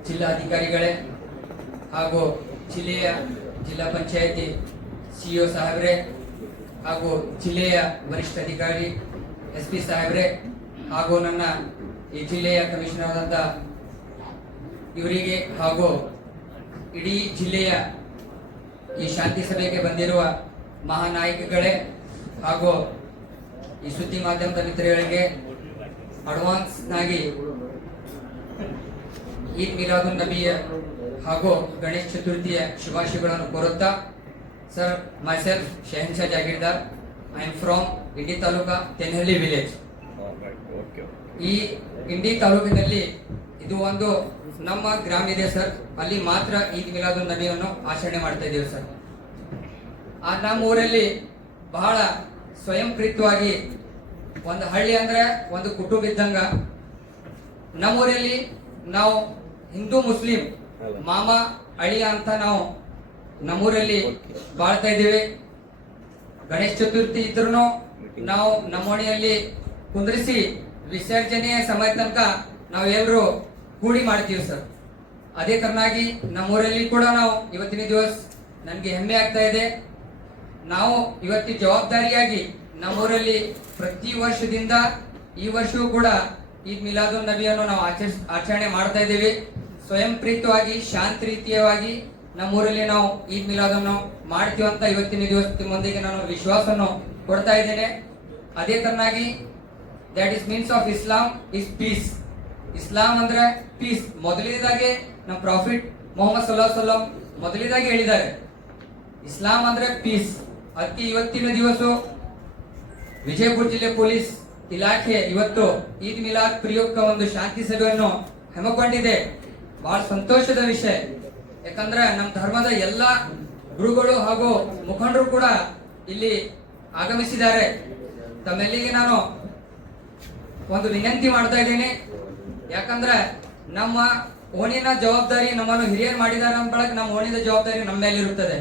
ಜಿಲ್ಲಾಧಿಕಾರಿಗಳೇ ಹಾಗೂ ಜಿಲ್ಲಾ ಪಂಚಾಯತಿ ಸಿಇಒ ಸಾಹೇಬ್ರೆ ಹಾಗೂ ಜಿಲ್ಲೆಯ ವರಿಷ್ಠ ಅಧಿಕಾರಿ SP ಸಾಹೇಬ್ರೆ ಹಾಗೂ ನನ್ನ ಈ ಜಿಲ್ಲೆಯ ಕಮಿಷನರ್ ಆದಂತ ಇವರಿಗೆ ಹಾಗೂ ಇಡೀ ಜಿಲ್ಲೆಯ ಈ ಶಾಂತಿ ಸಭೆಗೆ ಬಂದಿರುವ ಮಹಾನಾಯಕಗಳೇ ಹಾಗೂ ಈ ಸುದ್ದಿ ಮಾಧ್ಯಮದ ಮಿತ್ರಗಳಿಗೆ ಅಡ್ವಾನ್ಸ್ ನಾಗಿ ಈದ್ ಮಿಲಾದುನ್ ನಬಿಯ ಹಾಗೂ ಗಣೇಶ ಚತುರ್ಥಿಯ ಶುಭಾಶಯಗಳನ್ನು ಕೋರುತ್ತಾ, sir, myself Shahansha Jagirdar, I am from Indi taluka Tenahalli village. ಈ ಇಂಡಿ ತಾಲೂಕಿನಲ್ಲಿ ಇದು ಒಂದು ನಮ್ಮ ಗ್ರಾಮ ಇದೆ ಸರ್. ಅಲ್ಲಿ ಮಾತ್ರ ಈದ್ ಮಿಲಾದುನ್ ನಬಿಯನ್ನು ಆಚರಣೆ ಮಾಡ್ತಾ ಇದ್ದೀವಿ ಸರ್. ನಮ್ಮ ಊರಲ್ಲಿ ಬಹಳ ಸ್ವಯಂಪ್ರೀತವಾಗಿ ಒಂದು ಹಳ್ಳಿ ಅಂದ್ರೆ ಒಂದು ಕುಟುಂಬ ಇದ್ದಂಗ. ನಮ್ಮೂರಲ್ಲಿ ನಾವು ಹಿಂದೂ ಮುಸ್ಲಿಂ ಮಾಮ ಅಳಿಯ ಅಂತ ನಾವು ನಮ್ಮೂರಲ್ಲಿ ಬಾಳ್ತಾ ಇದ್ದೀವಿ. ಗಣೇಶ ಚತುರ್ಥಿ ಇದ್ರೂ ನಾವು ನಮ್ಮೋಣಿಯಲ್ಲಿ ಕುಂದ್ರಿಸಿ ವಿಸರ್ಜನೆಯ ಸಮಯ ತನಕ ನಾವೆಲ್ಲರೂ ಕೂಡಿ ಮಾಡ್ತೀವಿ ಸರ್. ಅದೇ ತರನಾಗಿ ನಮ್ಮೂರಲ್ಲಿ ಕೂಡ ನಾವು ಇವತ್ತಿನ ದಿವಸ ನನಗೆ ಹೆಮ್ಮೆ ಆಗ್ತಾ ಇದೆ. ನಾವು ಇವತ್ತಿನ ಜವಾಬ್ದಾರಿಯಾಗಿ ನಮ್ಮೂರಲ್ಲಿ ಪ್ರತಿ ವರ್ಷದಿಂದ ಈ ವರ್ಷವೂ ಕೂಡ ಈದ್ ಮಿಲಾದುನ್ ನಬಿಯನ್ನು ನಾವು ಆಚರಣೆ ಮಾಡ್ತಾ ಇದ್ದೀವಿ. ಸ್ವಯಂ ಪ್ರೀತವಾಗಿ ಶಾಂತ ರೀತಿಯವಾಗಿ ನಮ್ಮೂರಲ್ಲಿ ನಾವು ಈದ್ ಮಿಲಾದನ್ನು ಮಾಡ್ತೀವಿ ಅಂತ ಇವತ್ತಿನ ದಿವಸ ಮುಂದಿಗೆ ನಾನು ವಿಶ್ವಾಸವನ್ನು ಕೊಡ್ತಾ ಇದ್ದೇನೆ. ಅದೇ ತರನಾಗಿ that is means of Islam is peace. Islam ಅಂದ್ರೆ ಪೀಸ್. ಮೊದಲಿದಾಗೆ ನಮ್ಮ ಪ್ರಾಫಿಟ್ ಮೊಹಮ್ಮದ್ ಸಲ್ಲಲ್ಲಾಹು ಅಲೈಹಿ ವಸಲ್ಲಂ ಮೊದಲಿದಾಗೆ ಹೇಳಿದ್ದಾರೆ ಇಸ್ಲಾಂ ಅಂದ್ರೆ ಪೀಸ್. ಅದಕ್ಕೆ ಇವತ್ತಿನ ದಿವಸ ವಿಜಯಪುರ ಜಿಲ್ಲೆ ಪೊಲೀಸ್ ಇಲಾಖೆ ಇವತ್ತು ಈದ್ ಮಿಲಾದ್ ಪ್ರಯುಕ್ತ ಒಂದು ಶಾಂತಿ ಸಭೆಯನ್ನು ಹಮ್ಮಿಕೊಂಡಿದೆ. ಬಹಳ ಸಂತೋಷದ ವಿಷಯ. ಯಾಕಂದ್ರೆ ನಮ್ಮ ಧರ್ಮದ ಎಲ್ಲ ಗುರುಗಳು ಹಾಗೂ ಮುಖಂಡರು ಕೂಡ ಇಲ್ಲಿ ಆಗಮಿಸಿದ್ದಾರೆ. ತಮ್ಮೆಲ್ಲಿಗೆ ನಾನು ಒಂದು ವಿನಂತಿ ಮಾಡ್ತಾ ಇದ್ದೇನೆ. ಯಾಕಂದ್ರೆ ನಮ್ಮ ಓಣಿನ ಜವಾಬ್ದಾರಿ ನಮ್ಮನ್ನು ಹಿರಿಯರು ಮಾಡಿದ್ದಾರೆ ಅಂದ ಬಳಕ ನಮ್ಮ ಓಣಿನ ಜವಾಬ್ದಾರಿ ನಮ್ಮ ಮೇಲೆ ಇರುತ್ತದೆ.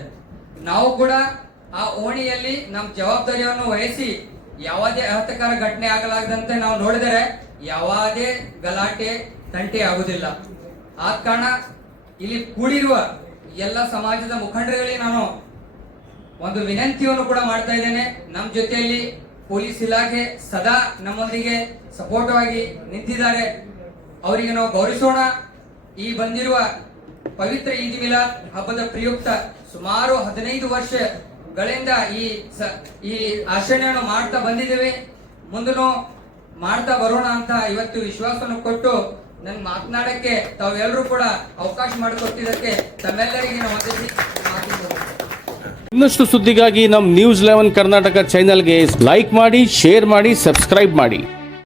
ನಾವು ಕೂಡ ಆ ಓಣಿಯಲ್ಲಿ ನಮ್ಮ ಜವಾಬ್ದಾರಿಯನ್ನು ವಹಿಸಿ ಯಾವುದೇ ಅಹಿತಕರ ಘಟನೆ ಆಗಲಾಗದಂತೆ ನಾವು ನೋಡಿದರೆ ಯಾವುದೇ ಗಲಾಟೆ ತಂಟೆ ಆಗುವುದಿಲ್ಲ. ಆದ ಕಾರಣ ಇಲ್ಲಿ ಕೂಡಿರುವ ಎಲ್ಲ ಸಮಾಜದ ಮುಖಂಡರುಗಳಿಗೆ ನಾನು ಒಂದು ವಿನಂತಿಯನ್ನು ಕೂಡ ಮಾಡ್ತಾ ಇದ್ದೇನೆ. ನಮ್ಮ ಜೊತೆಯಲ್ಲಿ ಪೊಲೀಸ್ ಇಲಾಖೆ ಸದಾ ನಮ್ಮೊಂದಿಗೆ ಸಪೋರ್ಟ್ ಆಗಿ ನಿಂತಿದ್ದಾರೆ. ಅವರಿಗೆ ನಾವು ಗೌರವಿಸೋಣ. ಈ ಬಂದಿರುವ ಪವಿತ್ರ ಈದ್ ಮಿಲಾದ್ ಹಬ್ಬದ ಪ್ರಯುಕ್ತ ಸುಮಾರು 15 ವರ್ಷ ಗಳಿಂದ ಈ ಆಚರಣೆಯನ್ನು ಮಾಡ್ತಾ ಬಂದಿದ್ದೇವೆ. ಮುಂದೂ ಮಾಡ್ತಾ ಬರೋಣ ಅಂತ ಇವತ್ತು ವಿಶ್ವಾಸವನ್ನು ಕೊಟ್ಟು ನನ್ ಮಾತನಾಡಕ್ಕೆ ತಾವೆಲ್ಲರೂ ಕೂಡ ಅವಕಾಶ ಮಾಡಿಕೊಟ್ಟಿದ್ದಕ್ಕೆ ತಮ್ಮೆಲ್ಲರಿಗೆ ನಾವು ವಂದಿಸಿ ಇನ್ನಷ್ಟು ಸುದ್ದಿಗಾಗಿ ನಮ್ಮ ನ್ಯೂಸ್ 11 ಕರ್ನಾಟಕ ಚಾನೆಲ್ಗೆ ಲೈಕ್ ಮಾಡಿ, ಶೇರ್ ಮಾಡಿ, ಸಬ್ಸ್ಕ್ರೈಬ್ ಮಾಡಿ.